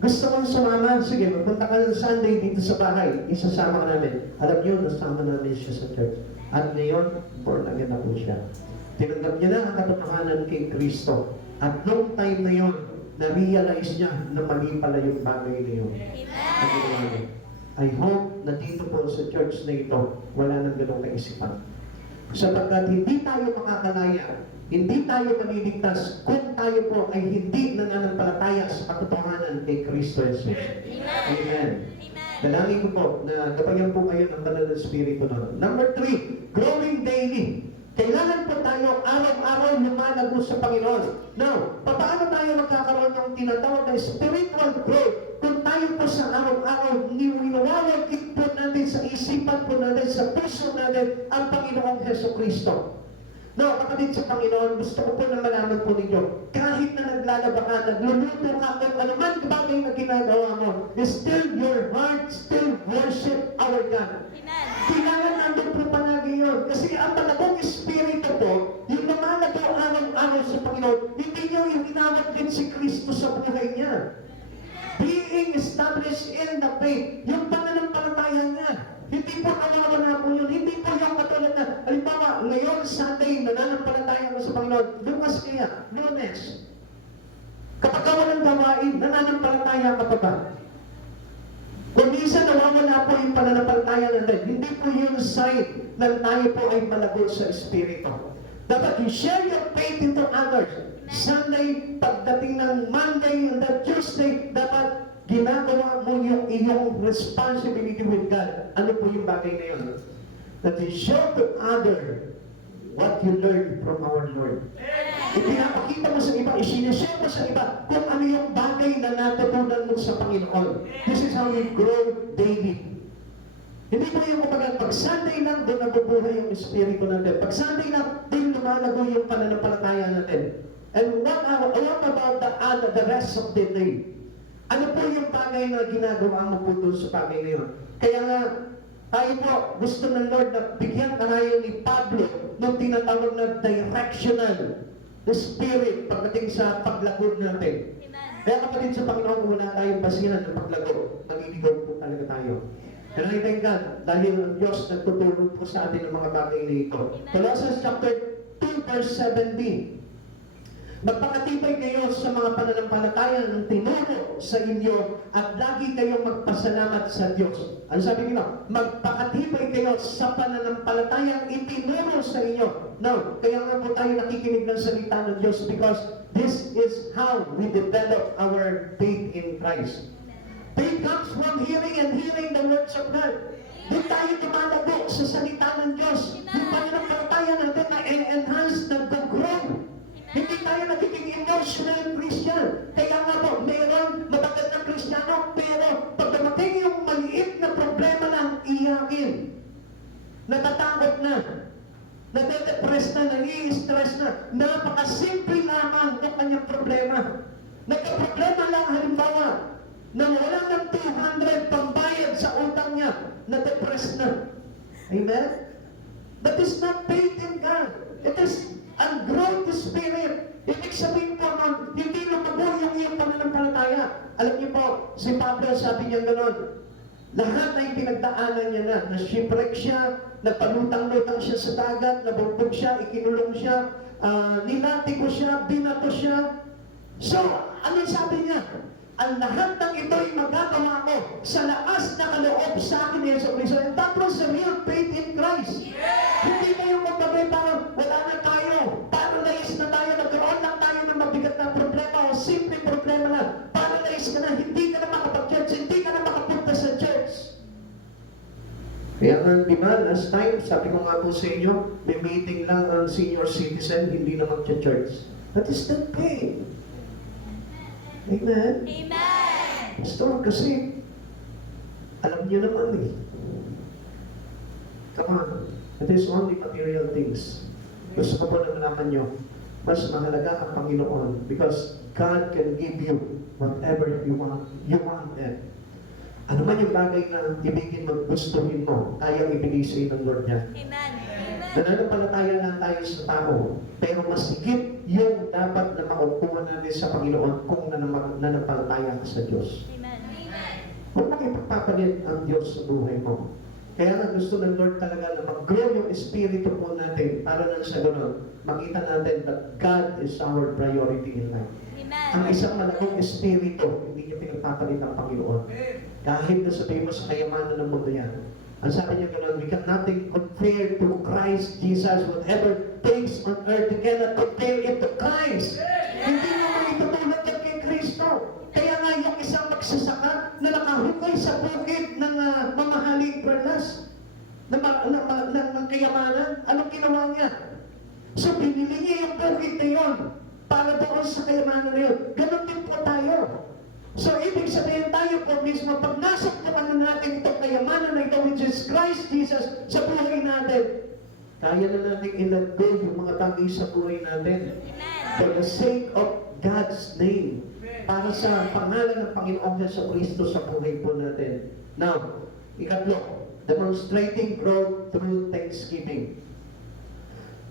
gusto mong sumama? Sige, magpunta ka ng Sunday dito sa bahay. Isasama ka namin. Alam niyo, nasama namin siya sa church. At ngayon, born again na po siya. Tinanggap niya na ang katotohanan kay Kristo. At noong time na yun, na-realize niya na mali pala yung bagay na yun. Amen. I hope na dito po sa church na ito, wala nang ganong kaisipan. Sapagkat hindi tayo makakalaya, hindi tayo maliligtas kung tayo po ay hindi nananampalataya sa katotohanan kay Kristo Jesus. Amen. Dalangin ko po na gabayan po kayo ng Banal na Espiritu nun. Number 3, growing daily. Kailangan po tayo araw-araw lumalago sa Panginoon. Now, paano tayo magkakaroon ng tinatawag na spiritual growth kung tayo po sa araw-araw niwinawawagin po natin sa isipan po natin, sa puso natin ang Panginoong Jesucristo. Now, kapatid sa Panginoon, gusto ko po na malaman po ninyo, kahit na naglalaba ka, nagluluto ka, kung anuman bagay na ginagawa mo, still your heart still worship our God. Kailangan namin po palagi yun. Kasi ang malagong espiritu po, yung lumalagaw araw-araw sa Panginoon, hindi nyo yung inawag din si Kristo sa buhay niya. Being established in the faith, yung pananampalataya niya. Hindi po nawawala po yun. Hindi po yung katulad na, halimbawa, ngayon Sunday, nananampalataya ko sa Panginoon, Lumas kaya, Lunes. Kapag walang gawain, nananampalataya ka pa ba? Kung minsan nawawala po yung pananampalataya natin, hindi po yung sign na tayo po ay malago sa Espiritu. Dapat you share your faith into others. Sunday, pagdating ng Monday and the Tuesday, dapat ginagawa mo yung iyong responsibility with God. Ano po yung bagay na yun? That you show to other what you learned from our Lord. Ipinapakita mo sa iba, isinishare mo sa iba kung ano yung bagay na natutunan mo sa Panginoon. This is how we grow daily. Hindi mo yung kapag pag Sunday lang, doon nabubuhay yung Espiritu natin. Pag Sunday lang, doon lumalago yung pananampalataya natin. And what about the rest of the day? Ano po yung bagay na ginagawa mo po doon sa bagay na yun? Kaya nga, tayo po, gusto ng Lord na bigyan tayo ni Pablo ng tinatawag na directional the Spirit pagdating sa paglago natin. Kaya kapatid sa Panginoon, kung wala tayong basihan ng paglago, maliligaw po talaga tayo. And I thank God dahil ang Diyos nagtutulong po sa atin ng mga bagay na ito. Colossians chapter 2 verse 17. Magpakatibay kayo sa mga pananampalataya ng tinuro sa inyo at lagi kayong magpasalamat sa Diyos. Ano sabi nila? Magpakatibay kayo sa pananampalataya itinuro sa inyo. Now, kaya nga po tayo nakikinig ng salita ng Diyos because this is how we develop our faith in Christ. Faith comes from hearing and hearing the words of God. Doon tayo dumalago sa salita ng Diyos. Yung pananampalataya natin na enhance, nag-grow. Hindi tayo nagiging emotional Christian. Kaya nga po, mayroon matagal na Kristiyano, pero pag dumating yung maliit na problema lang, iyakin. Natatakot na. Nade-depress na, nai-stress na. Napakasimple lamang ng kanyang problema. Nagka-problema lang halimbawa, nang wala ng 200 pambayad sa utang niya, na-depress na. Amen? That is not faith in God. It is a growth spirit. Ibig sabihin po nun, hindi lumago yung iyong pananampalataya. Alam niyo po, si Pablo sabi niya gano'n, lahat ay pinagdaanan niya na shipwreck siya, nagpalutang-lutang siya sa dagat, nabugbog siya, ikinulong siya, nilatiko siya, binato siya. So, ano sabi niya? Ang lahat ng ito'y magagawa ko sa lakas na kaloob sa akin ni Yesu Cristo. And that was the real faith in Christ. Hindi na yung magbagay parang wala na tayo, paralyzed na tayo, nagkaroon lang tayo ng mabigat na problema o simple problema lang. Paralyzed ka na, hindi ka na makapag-church, hindi ka na makapunta sa church. Kaya nga, di ba, last time, sabi ko nga po sa inyo, may meeting lang ang senior citizen, hindi na mag-church. That is the faith. Amen? Amen. Pastor, kasi, alam niyo naman eh. Come on. It is only material things. Gusto ko po na malaman nyo, mas mahalaga ang Panginoon because God can give you whatever you want. You want it. Ano man yung bagay na ibigin mo, gustuhin mo, kaya ibigay sa iyo ng Lord niya. Amen. Nananampalataya lang tayo sa tao, pero mas higit yung dapat na makukuha natin sa Panginoon kung nananampalataya ka sa Diyos. Amen. Huwag mong ipagpapalit ang Diyos sa buhay mo. Kaya nga gusto ng Lord talaga na mag-grow yung espiritu po natin para nang sa gano'n, makita natin that God is our priority in life. Ang isang malakong espiritu, hindi niya pinagpapalit ang Panginoon. Kahit na sabihin mo sa kayamanan ng mundo yan. Ang sabi niya gano'n, we can nothing compare to Christ Jesus. Whatever things on earth, you cannot compare it to Christ. Hindi mo maitutulad yan kay Kristo. Kaya nga yung isang magsasaka na nakahukay sa bukid ng mamahaling perlas ng kayamanan, anong ginawa niya? So binili niya yung bukid na yun para doon sa kayamanan na yun. Ganon din po tayo. So, ibig sabihin tayo po mismo, pag nasaktukan na natin itong kayamanan na ito, which is Christ Jesus, sa buhay natin, kaya na natin i-let go yung mga bagay sa buhay natin. For the sake of God's name. Para sa pangalan ng Panginoong Yesu Cristo sa buhay po natin. Now, ikatlo, demonstrating growth through thanksgiving.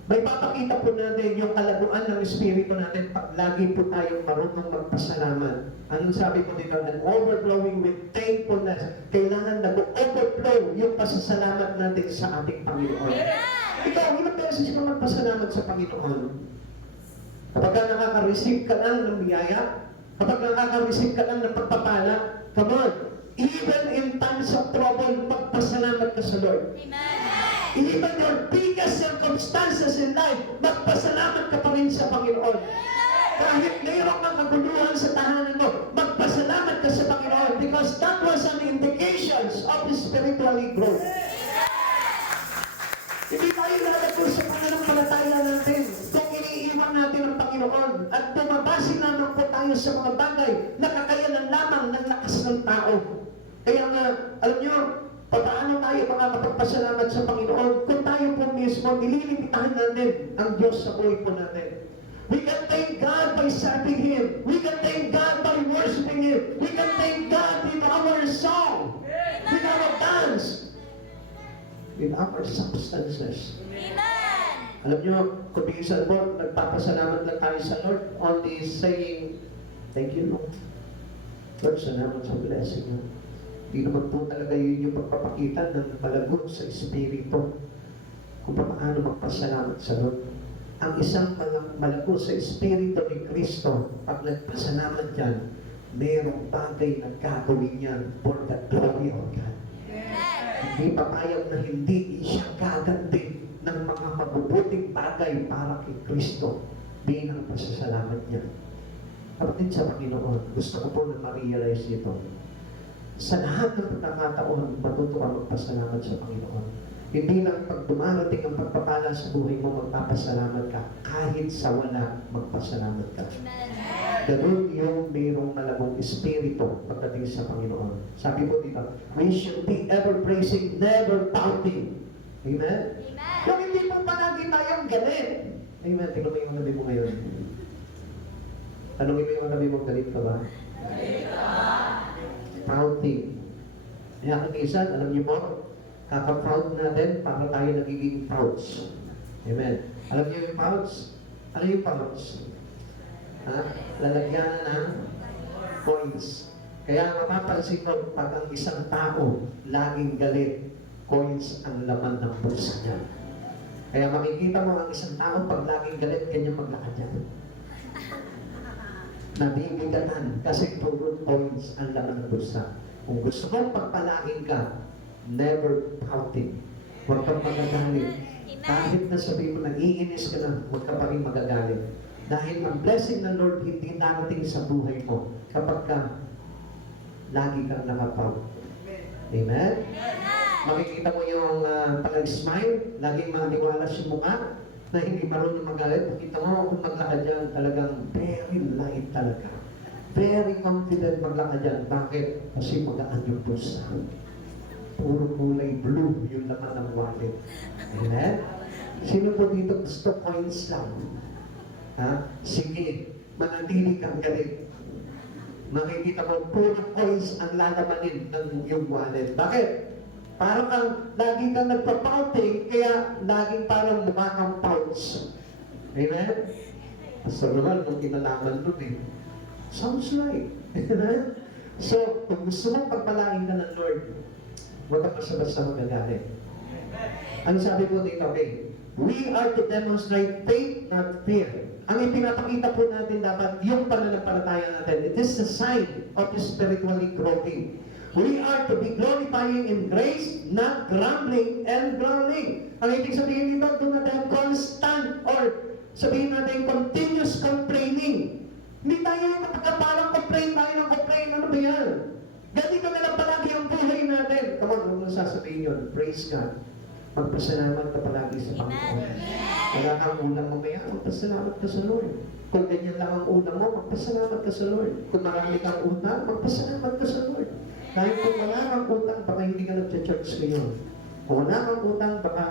May papakita po natin yung kalaguan ng espiritu natin pag lagi po tayong marunong magpasalamat. Anong sabi po dito? Overflowing with thankfulness. Kailangan nag-overflow yung pasasalamat natin sa ating Panginoon. Ikaw, ilang beses ka magpasalamat sa Panginoon? Kapag nakaka-receive ka lang ng biyaya, kapag nakaka-receive ka lang ng pagpapala, come on, even in times of trouble, magpasalamat ka sa Lord. Amen. Even your biggest circumstances in life, magpasalamat ka pa rin sa Panginoon. Kahit mayroon kang kaguluhan sa tahanan mo, magpasalamat ka sa Panginoon because that was an indication of spiritually growth. Hindi tayo lalago sa pananampalataya natin kung iniiwan natin ang Panginoon at bumabase lamang po tayo sa mga bagay na kakayanan lamang ng lakas ng tao. Kaya nga, alam nyo, paano tayo makakapagpasalamat sa Panginoon kung tayo po mismo nililimitahan natin ang Diyos sa buhay po natin. We can thank God by serving Him. We can thank God by worshiping Him. We can thank God with our song, with our dance, with our substances. Amen. Alam nyo, kung minsan po, nagpapasalamat lang tayo sa Lord, only saying, thank you, Lord. Lord, salamat sa blessing mo. Hindi naman po talaga yun yung pagpapakita ng palago sa Espiritu kung paano magpasalamat sa Lord. Ang isang malago sa Espiritu ni Kristo, pag nagpasalamat yan, merong bagay na gagawin yan for the glory of God. Hindi papayag na hindi siya gaganti ng mga mabubuting bagay para kay Kristo bilang pasasalamat niya. Kapatid sa Panginoon, gusto ko po na ma-realize ito. Sa lahat ng pagkakataon, matuto ka magpasalamat sa Panginoon. Hindi lang pag dumarating ang pagpapala sa buhay mo, magpapasalamat ka. Kahit sa wala, magpasalamat ka. Ganun yung mayroong malabong espiritu pagdating sa Panginoon. Sabi po dito, we should be ever praising, never doubting. Amen? Yung hindi po palagi tayong galit. Amen? Tingnan mo yung nabi mo ngayon. Tanungin mo yung nabi mo, galit ka ba? Galit ka. Prouding. Kaya kung minsan, alam niyo po, kaka-proud natin para tayo nagiging prouds. Amen. Alam niyo yung prouds? Ano yung prouds? Ha? Lalagyan ng coins. Kaya mapapansin mo, pag ang isang tao laging galit, coins ang laman ng bulsa niya. Kaya makikita mo ang isang tao pag laging galit, ganyan maglakad niya. Nabibigatan kasi puro coins ang laman ng bulsa. Kung gusto mong pagpalagin ka, never pouting. Huwag kang magagalit. Kahit na sabihin mo, nag-iinis ka na, huwag ka pa rin magagalit. Dahil ang blessing ng Lord hindi darating sa buhay mo kapag ka lagi kang nakapout. Amen? Makikita mo yung pag-smile, laging maniwalas yung mukha, na hindi marunong magalit. Makita mo kung maglakad yan, talagang very light talaga. Very confident maglakad yan. Bakit? Kasi magaan yung bulsa. Puro kulay blue yung laman ng wallet. Amen? Sino po dito gusto coins lang? Ha? Sige, manatili kang galit. Makikita mo, puro coins ang lalamanin ng yung wallet. Bakit? Parang kang, lagi kang nagpa-pouting, kaya laging parang mukha kang pouch. Amen? Pastor naman, nung kinalaman nun eh. Sounds right. Amen? So, kung gusto mong pagpalain ka ng Lord, huwag ka basta-basta magagalit. Ano sabi po dito? Okay. We are to demonstrate faith, not fear. Ang ipinapakita po natin dapat yung pananampalataya natin. It is a sign of spiritually growing. We are to be glorifying in grace, not grumbling and growling. Ang ibig sabihin dito, do not have constant or sabihin natin continuous complaining. Hindi tayo yung parang complain tayo ng complain. Ano ba yan? Ganito na lang palagi ang buhay natin. Come on, huwag mo sasabihin yun. Praise God. Magpasalamat ka palagi sa Panginoon. Wala kang ulam mamaya, magpasalamat ka sa Lord. Kung ganyan lang ang ulam mo, magpasalamat ka sa Lord. Kung marami kang utang, magpasalamat ka sa Lord. Kahit kung wala kang utang, baka hindi ka nag-church ngayon. Kung wala kang utang, baka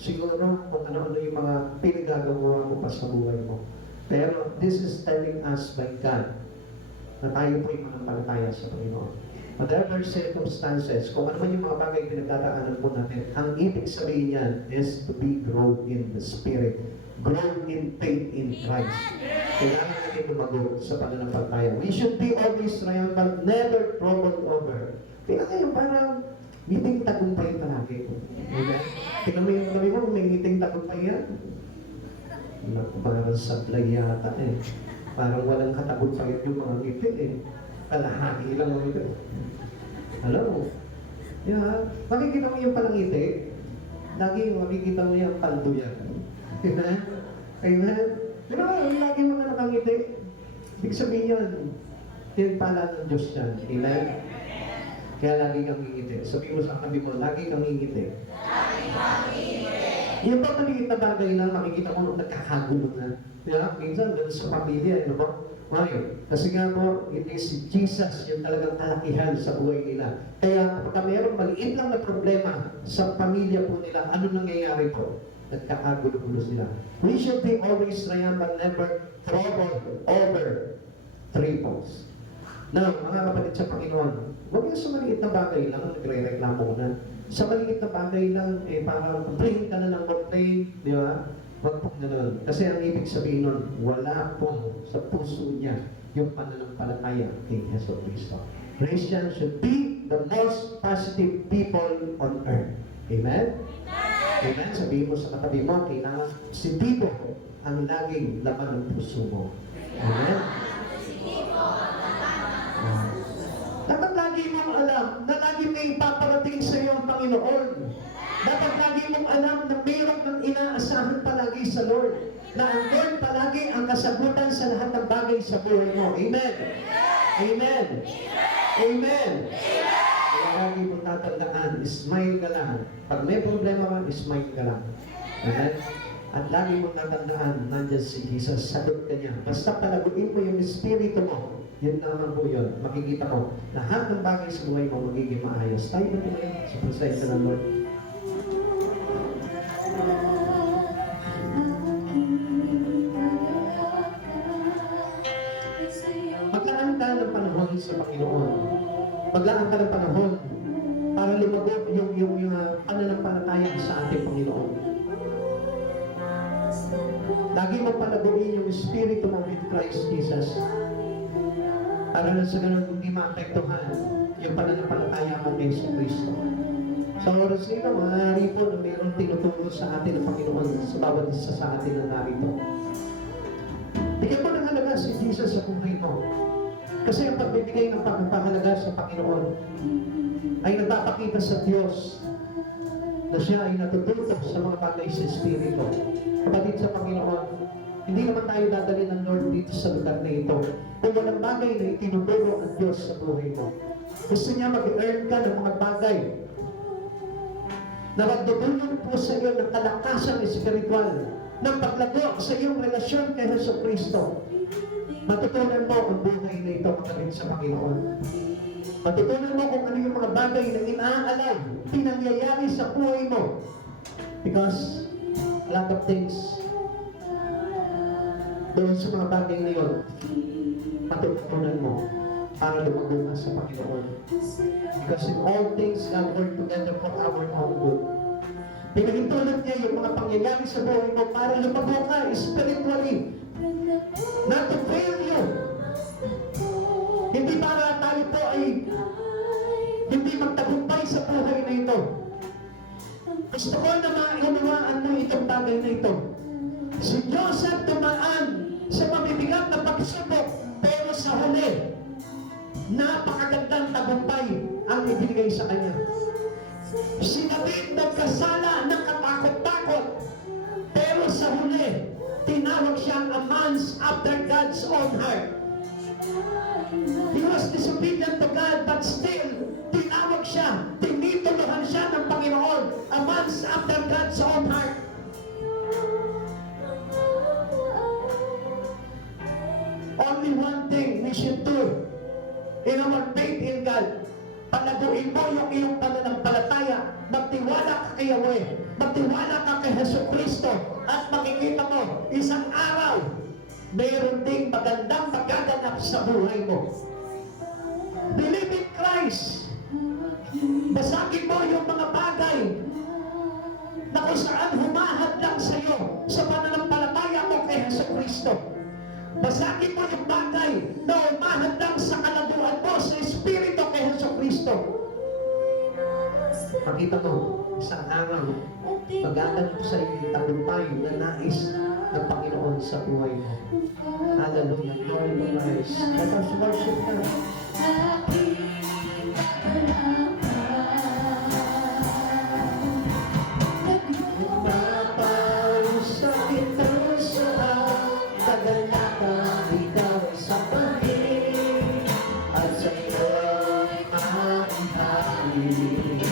siguro kung ano-ano yung mga pinagagawa mo pa sa buhay mo. Pero this is telling us by God na tayo po yung manampalataya sa Panginoon. Whatever circumstances, kung ano man yung mga bagay pinagdadaanan po natin, ang ibig sabihin niyan is to be grown in the Spirit. Grown in faith in Christ. Kailangan natin lumago sa pananampalataya. We should be always triumphant, never troubled over. Kailangan yung parang ngiting tagumpay palagi. Amen? Tingnan mo yung kami mo, may ngiting tagumpay yan. Parang sablay yata eh. Parang walang katagumpayan yung mga ngiti eh. Kalahati lang ang ngiti. Alam mo? Yeah. Makikita mo yung palangiti, lagi makikita mo yung paldo yan. Amen? Amen? Pero lagi mga nakangiti, ibig sabihin yan, tinpala ng Diyos yan. Amen? Kaya lagi kang ngingiti. Sabi mo sa kabi mo, lagi kang ngingiti. Lagi kang ngingiti. Yung pa maliit na bagay lang, makikita ko nung nagkakagulo na. Yeah? Minsan, ganun sa pamilya, ano ba? Ngayon, kasi nga po, it is si Jesus yung talagang kalakihan sa buhay nila. Kaya kapag mayroong maliit lang na problema sa pamilya po nila, ano nangyayari po? Nagkakagulo-gulo sila. We should be always triumphant, never troubled over triples. Now, mga kapatid sa Panginoon, huwag yung sa maliit na bagay lang, nagre-reklamo na. Sa maliit na bagay lang, parang complain ka na ng complain, di ba? Huwag pong gano'n. Kasi ang ibig sabihin nun, wala pong sa puso niya yung pananampalataya kay Yeso Cristo. Christians should be the most positive people on earth. Amen? Amen? Sabihin mo sa katabi mo, kailangan positibo ang laging laman ng puso mo. Amen? Dapat lagi mong alam na lagi may ipaparating sa iyo ang Panginoon. Dapat lagi mong alam na mayroon kang inaasahan palagi sa Lord. Na ang Lord palagi ang kasagutan sa lahat ng bagay sa buhay mo. Amen? Amen? Amen? Kaya lagi mong tatandaan, smile ka lang. Pag may problema ka, smile ka lang. Amen? At lagi mong tatandaan, nandiyan si Jesus, sagot ka niya. Basta palaguin mo yung espiritu mo, yun naman po yun. Makikita mo, lahat ng bagay sa buhay mo magiging maayos. Tayo ba tumayo sa presensya ng Lord? Maglaan ka ng panahon sa Panginoon. Maglaan ka ng panahon para lumago yung pananampalataya sa ating Panginoon. Lagi mo palaguin yung espiritu mo with Christ Jesus. Para na sa ganun hindi maapektuhan yung pananampalataya mo kay Kristo. Sa oras nito, maaari po na mayroong tinuturo sa atin ng Panginoon sa bawat isa sa atin na narito. Bigyan mo ng halaga si Jesus sa buhay mo. Kasi ang pagbibigay ng pagpapahalaga sa Panginoon ay nagpapakita sa Diyos na siya ay natututok sa mga bagay sa Espiritu. Kapatid sa Panginoon, hindi naman tayo dadalhin ng Lord dito sa lugar na ito kung walang bagay na itinuturo ang Diyos sa buhay mo. Gusto niya mag-earn ka ng mga bagay na magdudulong po sa iyo ng kalakasan espiritual, ng paglago sa iyong relasyon kay Hesus Kristo. Matutunan mo ang buhay na ito kapatid sa Panginoon. Matutunan mo kung ano yung mga bagay na inaalay, pinangyayari sa buhay mo. Because a lot of things doon sa mga bagay na yun, matutunan mo para lumago ka sa Panginoon. Because in all things, God work together for our own good. Pinahintulad niya yung mga pangyayari sa buhay mo para lumago ka spiritually. Not to fail you. Hindi para tayo po ay hindi magtagumpay sa buhay na ito. Gusto ko na maunawaan mo itong bagay na ito. Si Joseph tumaan sa mabibigat na pagsubok, pero sa huli, napakagandang tagumpay ang ibinigay sa kanya. Si David nagkasala ng katakot-takot, pero sa huli, tinawag siyang a man after God's own heart. He was disobedient to God, but still, tinawag siya, tinituluhan siya ng Panginoon, a man after God's own heart. Only one thing we should do in our faith in God, palaguin mo yung iyong pananampalataya, magtiwala ka kay Yahweh, magtiwala ka kay Hesus Kristo, at makikita mo, isang araw, mayroon ding magandang magaganap sa buhay mo. Believe in Christ. Basagin mo yung mga bagay na kung saan humahadlang sa iyo sa pananampalataya mo kay Hesus Kristo. Basagin mo yung bagay na humahadlang sa kalaguan mo sa Espiritu kay Hesus Kristo. Makita mo, isang araw, magaganap sa iyo yung tagumpay na nais ng Panginoon sa buhay mo. Hallelujah. Glory to Christ. Let us worship God. Magpapausapin ka sa tagal na ka, ikaw sa pangin, at sa iyo'y mahihari.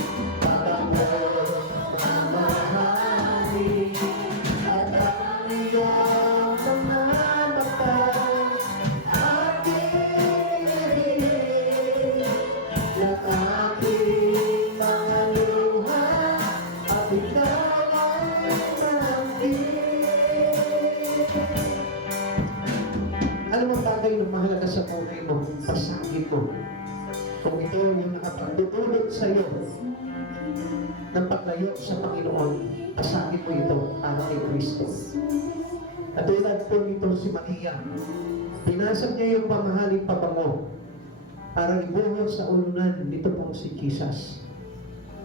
Alam mo bagay na mahalaga sa buhay mo, pasagin mo. Kung ito yung nakapagtutulog sa iyo ng paglayo sa Panginoon, pasagin mo ito para kay Kristo. Katulad po nito si Maria, pinasag niya yung pamahaling pabango para ibuhos sa ulunan nito pong si Jesus.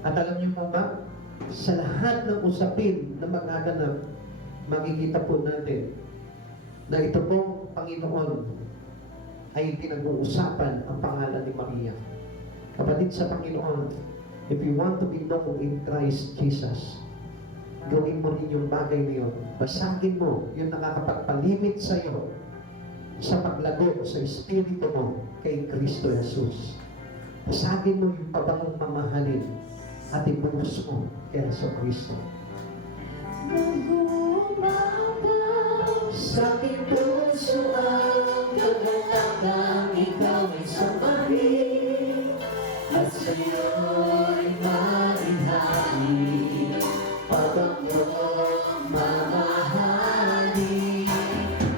At alam niyo po ba, sa lahat ng usapin na magaganap, makikita po natin na ito pong Panginoon ay pinag-uusapan ang pangalan ni Maria. Kapatid sa Panginoon, if you want to be known in Christ Jesus, gawin mo rin yung bagay na yun. Basagin mo yung nakakapagpalimit sa iyo sa paglago sa espiritu mo kay Kristo Jesus. Basagin mo yung pabangong mamahalin at ibuhos mo kay Yesu Kristo. Sa aking puso ang kagalagang ikaw ay samahin at sa'yo'y marinhali pabangong mamahali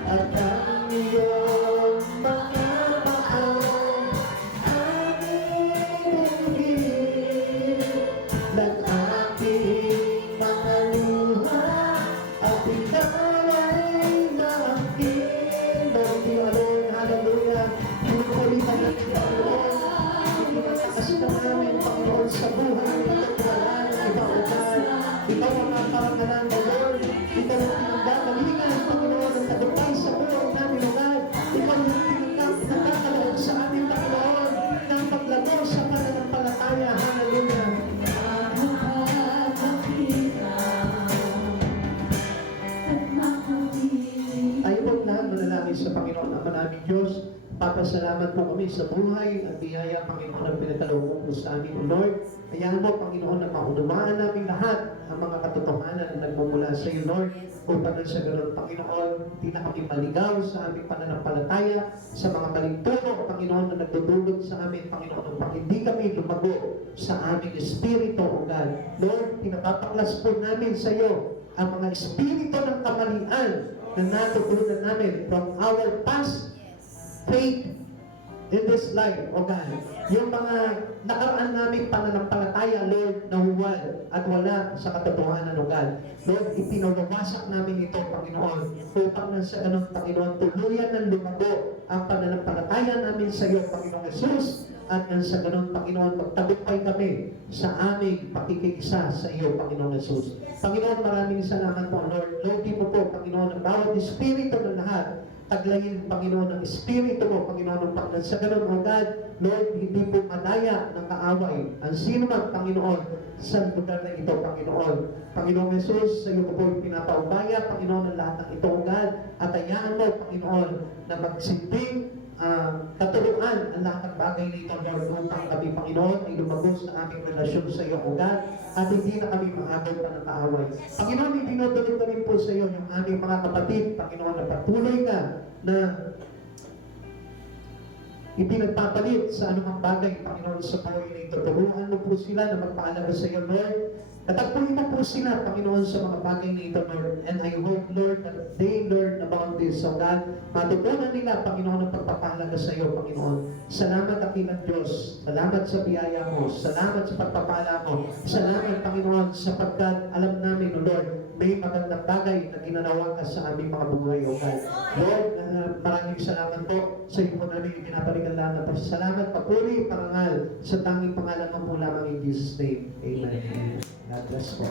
at ang iyong mga baon aming dinggin ng aking mga luha at ikaw ay maakin. Lord, you alone, hallelujah. Pinukulitan natin, Panginoon. Pinagkakasita namin, Panginoon, sa buhay na ito, wala ng ibang ugal. Ikaw ang nakarangalan, O Lord. Ikaw ang pinagdagalingan, Panginoon, ang tagumpay sa buhay namin, O God. Ikaw ang pinagkakalaog sa amin, Panginoon, ng paglago sa pananampalataya. Hallelujah. Tayo po lahat manalangin sa Panginoon ang namin Diyos. Papasalamat po kami sa buhay at biyaya, Panginoon, ang pinagkaloob mo sa amin, O Lord. Hayaan mo, Panginoon, na maunawaan namin lahat ang mga katotohanan na nagmumula sa iyo, Lord. Upang sa ganun, Panginoon, hindi na kami maligaw sa aming pananampalataya, sa mga maling turo, Panginoon, na nagdudulot sa amin, Panginoon, upang hindi kami lumago sa aming espiritu, O God. Lord, pinapapaklas po namin sa iyo ang mga espiritu ng kamalian na natutunan namin from our past faith in this life, O God. Yung mga nakaraan namin pananampalataya, Lord, nahuwal at wala sa katotohanan, O God. Lord, ipinawawasak namin ito, Panginoon, upang nang sa ganun, Panginoon, tuluyan ng lumago ang pananampalataya namin sa iyo, Panginoon Jesus, at nang sa ganun, Panginoon, magtagumpay kami sa aming pakikisa sa iyo, Panginoon Jesus. Panginoon, maraming salamat po, Lord. Lord, mo po, Panginoon, ang bawat espiritu ng lahat, taglayin, Panginoon, ang espiritu mo, Panginoon, ng Panginoon. Sa ganun, O God, Lord, hindi po madaya ng kaaway ang sino man, Panginoon, sa lugar na ito, Panginoon. Panginoon Jesus, sa iyo po po pinapaubaya, Panginoon, ang lahat ng ito, O God, at hayaan mo, Panginoon, na magsilbing katuruan ang lahat ng bagay na ito, Lord, upang kami, Panginoon, ay lumagos sa aming relasyon sa iyo, O God, at hindi na kami mahabol pa ng kaaway. Panginoon, ibinudulog na rin po sa iyo yung aming mga kapatid, Panginoon, na patuloy ka na ipinagpapalit sa anumang bagay, Panginoon, sa buhay na ito. Turuan mo po sila na magpaalaga sa iyo, Lord. Katagpuin mo po sila, Panginoon, sa mga bagay na ito, Lord. And I hope, Lord, that they learn about this. So God, matutunan nila, Panginoon, ang pagpapahalaga sa iyo, Panginoon. Salamat, dakilang Diyos. Salamat sa biyaya mo. Salamat sa pagpapala mo. Salamat, Panginoon, sapagkat alam namin, O Lord, may magandang bagay na ginanawa ka sa aming mga buhay, O God. Lord, maraming salamat po sa iyo po namin pinapaligan lang na pasalamat, papuri, parangal sa tanging pangalan mo po lamang in Jesus' name. Amen. God bless po.